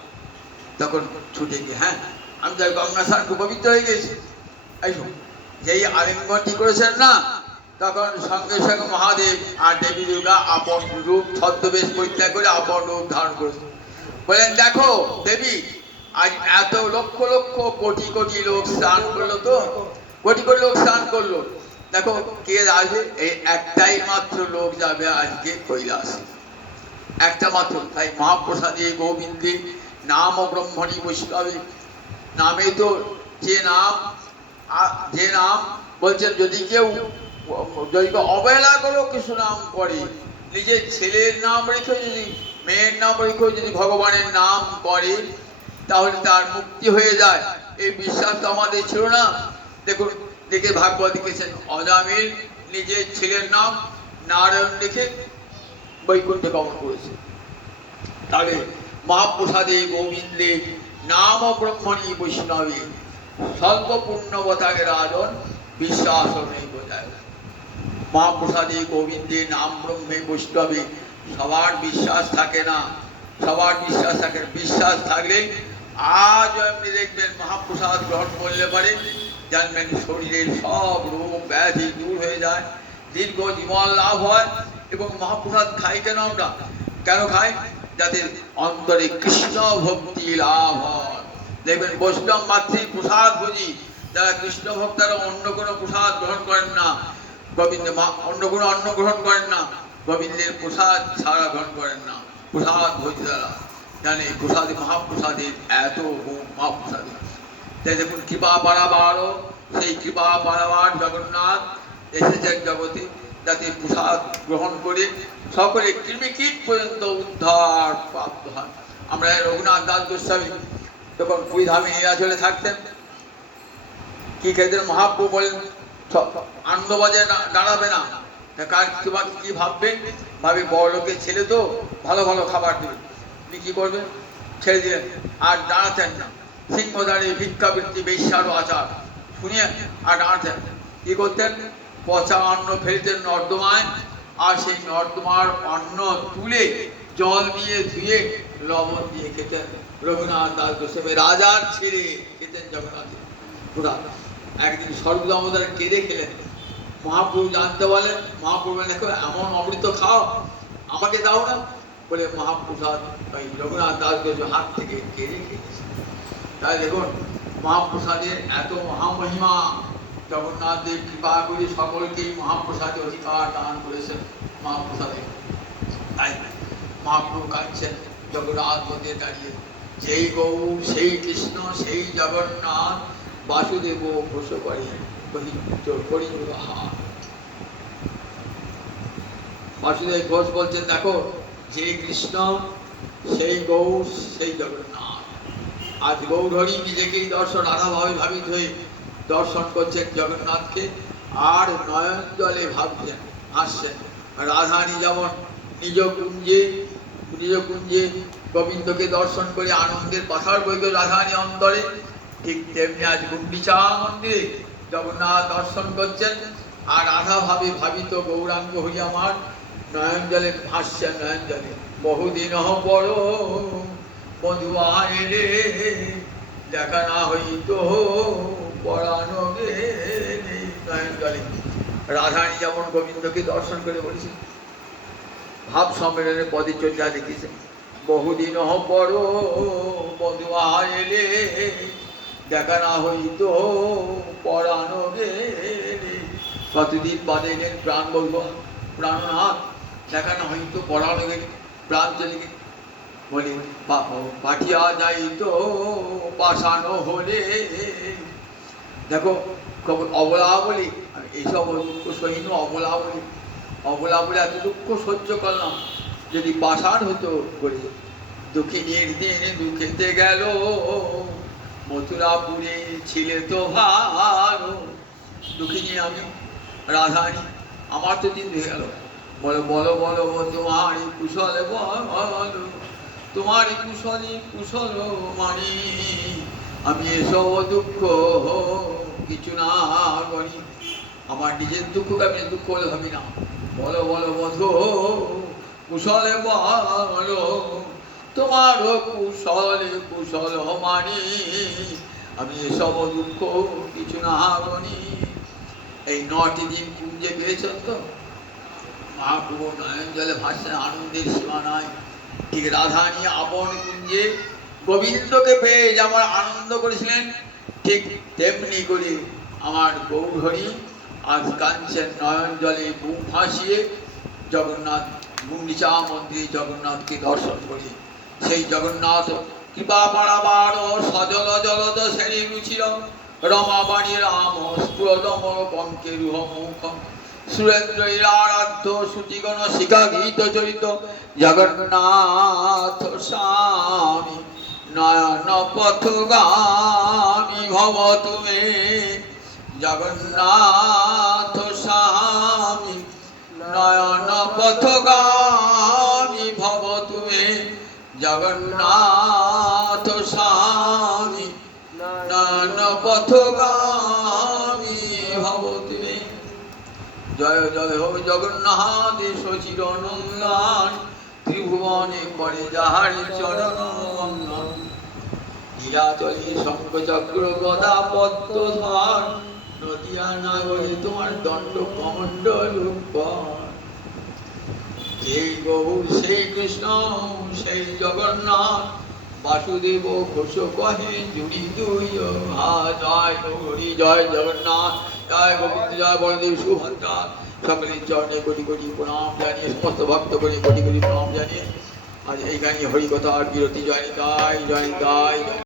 তখন ছুটে গিয়ে হ্যাঁ আমি যাই গঙ্গা স্নান পবিত্র হয়ে গেছি। এই যেই আলিঙ্গনটি করেছেন না, তখন সঙ্গে সঙ্গে মহাদেব আর দেবী দুর্গা আপন রূপ ছদ্মবেশ পরিত্যাগ করে আপন রূপ ধারণ করেছেন। বলেন দেখো দেবী, আজ এত লক্ষ লক্ষ কোটি কোটি লোক স্নান করলো, তো কোটি কোটি লোক স্নান করলো, দেখো কে আসবে? এই একটাই মাত্র লোক যাবে আজকে কৈলাসে, একটা মাত্র। তাই মহাপ্রসাদে গোবিন্দে নাম ও ব্রহ্মণী বৈষ্ণবে, নামে তো যে নাম, যে নাম বলছেন যদি কেউ অবহেলা করো কৃষ্ণ নাম করে, নিজের ছেলের নাম রেখে যদি, মেয়ের নাম রেখে যদি ভগবানের নাম করে তাহলে তার মুক্তি হয়ে যায়। এই বিশ্বাস তো আমাদের ছিল না। দেখুন দেখে ভাগবত লিখেছেন, অজামিল নিজের ছেলের নাম নারায়ণ লিখে বৈকুণ্ঠে গমন করেছে। তাহলে মহাপ্রসাদে গোবিন্দে নাম ব্রহ্মণী বৈষ্ণবে স্বল্প পুণ্যবতাকে রাজন বিশ্বাস নেই বোঝায়। মহাপ্রসাদে গোবিন্দে নাম ব্রহ্মে বৈষ্ণবে সবার বিশ্বাস থাকে না, সবার বিশ্বাস থাকে। বিশ্বাস থাকলে আজ আপনি দেখবেন মহাপ্রসাদ গ্রহণ করলে পারে জানবেন শরীরের সব রোগ ব্যাধি দূর হয়ে যায়, দীর্ঘ জীবন লাভ হয়। এবং মহাপ্রসাদ খাই কেন আমরা? কেন খাই? যাতে অন্তরে কৃষ্ণ ভক্তি লাভ হয়। দেখবেন বৈষ্ণব মাতৃ প্রসাদ ভোজি, যারা কৃষ্ণ ভক্তারা অন্য কোনো প্রসাদ গ্রহণ করেন না, গোবিন্দ অন্য কোনো অন্ন গ্রহণ করেন না, গোবিন্দের প্রসাদ ছাড়া গ্রহণ করেন না, প্রসাদ ভোজি দ্বারা জানে প্রসাদে মহাপ্রসাদের এত মহাপ্রসাদে। তাই দেখুন কৃপা পারাবারও, সেই কৃপা পারাবার জগন্নাথ এসেছেন জগতে যাতে প্রসাদ গ্রহণ করে সকলে কৃমিকীট পর্যন্ত উদ্ধার প্রাপ্ত হয়। আমরা রঘুনাথ দাস গোস্বামী যখন পুরীধামে নীলাচলে থাকতেন, কি খেতেন? মহাপ্রভু বলেন আনন্দবাজারে দাঁড়াবে না, কার তোমাকে কি ভাববে? ভাবে বড় লোকের ছেলে তো ভালো ভালো খাবার দেবে, তুমি কি করবে? ছেড়ে দিলেন, আর দাঁড়াতেন না। সিংহদারে ভিক্ষাবৃত্তি বেশ্যারও আচার শুনিয়ে আর দাঁড়াতেন। কি করতেন? পচা অন্ন ফেলতেন নর্দমায়, আর সেই নর্দমার অন্ন তুলে জল দিয়ে ধুয়ে লবণ দিয়ে খেতেন। রঘুনাথ দাস গোস্বামী রাজার ছেড়ে খেতেন জগন্নাথের পুরা। একদিন সর্বদামোদর কেঁদে খেলেন, মহাপ্রভু জানতে বলেন, মহাপ্রভু দেখো এমন অমৃত খাও, আমাকে দাও না বলে মহাপ্রসাদ ওই রঘুনাথ দাস গোস্বামী হাত থেকে কেড়ে খেয়েছে। তাই দেখুন মহাপ্রসাদের এত মহামহিমা, জগন্নাথ দেব কৃপা করে সকলকেই মহাপ্রসাদে অধিকার দান করেছেন মহাপ্রসাদে। তাই মহাপ্রভু কাঁদছেন জগন্নাথ মন্দিরে দাঁড়িয়ে, যেই গৌর সেই কৃষ্ণ সেই জগন্নাথ বাসুদেব বস করে বাসুদেব ঘোষ বলছেন দেখো যে কৃষ্ণ সেই গৌর সেই জগন্নাথ। আজ গৌরহরি নিজেকেই দর্শন রাধাভাবে ভাবিত হয়ে দর্শন করছেন জগন্নাথকে, আর নয়ন জলে ভাবছেন, হাসছেন। রাধানী যেমন নিজ কুঞ্জে গোবিন্দকে দর্শন করে আনন্দের পাথার বইল রাধারানী অন্তরে। ঠিক তেমনি আজ গুন্ডিচা মন্দিরে জগন্নাথ দর্শন করছেন, আর রাধা ভাবে ভাবিত গৌরাঙ্গ হই আমার নয়ন জলে ভাসছে, নয়ন জলে বহুদিন পর বধুয়া এলে দেখা না হইত পরানো গে। নয়ন জলে রাধারানী যেমন গোবিন্দকে দর্শন করে বলেছেন, ভাব সম্মেলনে পদচর্যা লিখেছেন, বহুদিন পর বধুয়া এলে দেখা না হইত পরানো গে। কতদিন বাদে এলেন প্রাণ বলব প্রাণনাথ, দেখা না হইত পরানো গেলে প্রাণ চলে গেলে, বলে পাঠিয়া যাইত পাশানো হলে। দেখো অবলা বলি, এইসব দুঃখ সহিন অবলা বলি, অবলা বলে এত দুঃখ সহ্য করলাম, যদি পাষাণ হতো করে দুঃখিনীর দিন দুঃখেতে গেল, মথুরাপুরে ছিলে তো ভালো। দুঃখিনী আমি রাধারানী, আমার তো দিন হয়ে গেল, বলো বলো বলো তোমার কুশল বলো, তোমার কুশলী কুশল মানি, আমি এসব দুঃখ কিছু না করি। আমার নিজের দুঃখকে আমি দুঃখ বলে ভাবি না, বলো বলো বধু কুশলে বলো, তোমার কুশলে কুশল মানি, আমি এসব দুঃখ কিছু না গনি। এই 9টি দিন কুঞ্জে পেয়েছেন তো, মহাপ্রভু নয়ন জলে ভাসছেন, আনন্দের সীমা নাই। ঠিক রাধারানী আপন কুঞ্জে গোবিন্দকে পেয়ে যেমন আনন্দ করেছিলেন, ঠিক তেমনি করে আমার গৌরহরি আজ কাঁদছেন নয়ন জলে বুক ভাসিয়ে জগন্নাথ গুন্ডিচা মন্দিরে জগন্নাথকে দর্শন করে। সেই জগন্নাথ কৃপা পাড়াবার সজল জলদ শ্রেণী রুচির রমাবাণী রাম স্ফুরদম কঙ্কে রুহ মুখ সুরেন্দ্র আরাধ্য সুচিগণ শিখা গীত চরিত জগন্নাথ স্বামী নয়ন পথগামী ভব তুমি, জগন্নাথ স্বামী নয়ন পথগামী ভব তুমি, জগন্নাথ স্বামী নয়ন পথগামী ভব তুমি। জয় জয় হো জগন্নাথ শচির নন্দন, ত্রিভুবনে পরে যাহার চরণ বন্দন, নীলাচলে শঙ্খ চক্র গদা পদ্ম ধর, নদিয়া নাগরে তোমার দণ্ড কমণ্ডল উপর। সেই গৌর সেই কৃষ্ণ সেই জগন্নাথ, বাসুদেব ঘোষ কহে জুড়ি দুই জয় গৌরী জয় জগন্নাথ, জয় গোবিন্দ জয় বলদেব সুভদ্রা। সকলের চরণে কোটি কোটি প্রণাম জানিয়ে, সমস্ত ভক্ত করে কোটি কোটি প্রণাম জানিয়ে আজ এইখানে হরিকথা আর বিরতি। জয় নিতাই জয় নিতাই।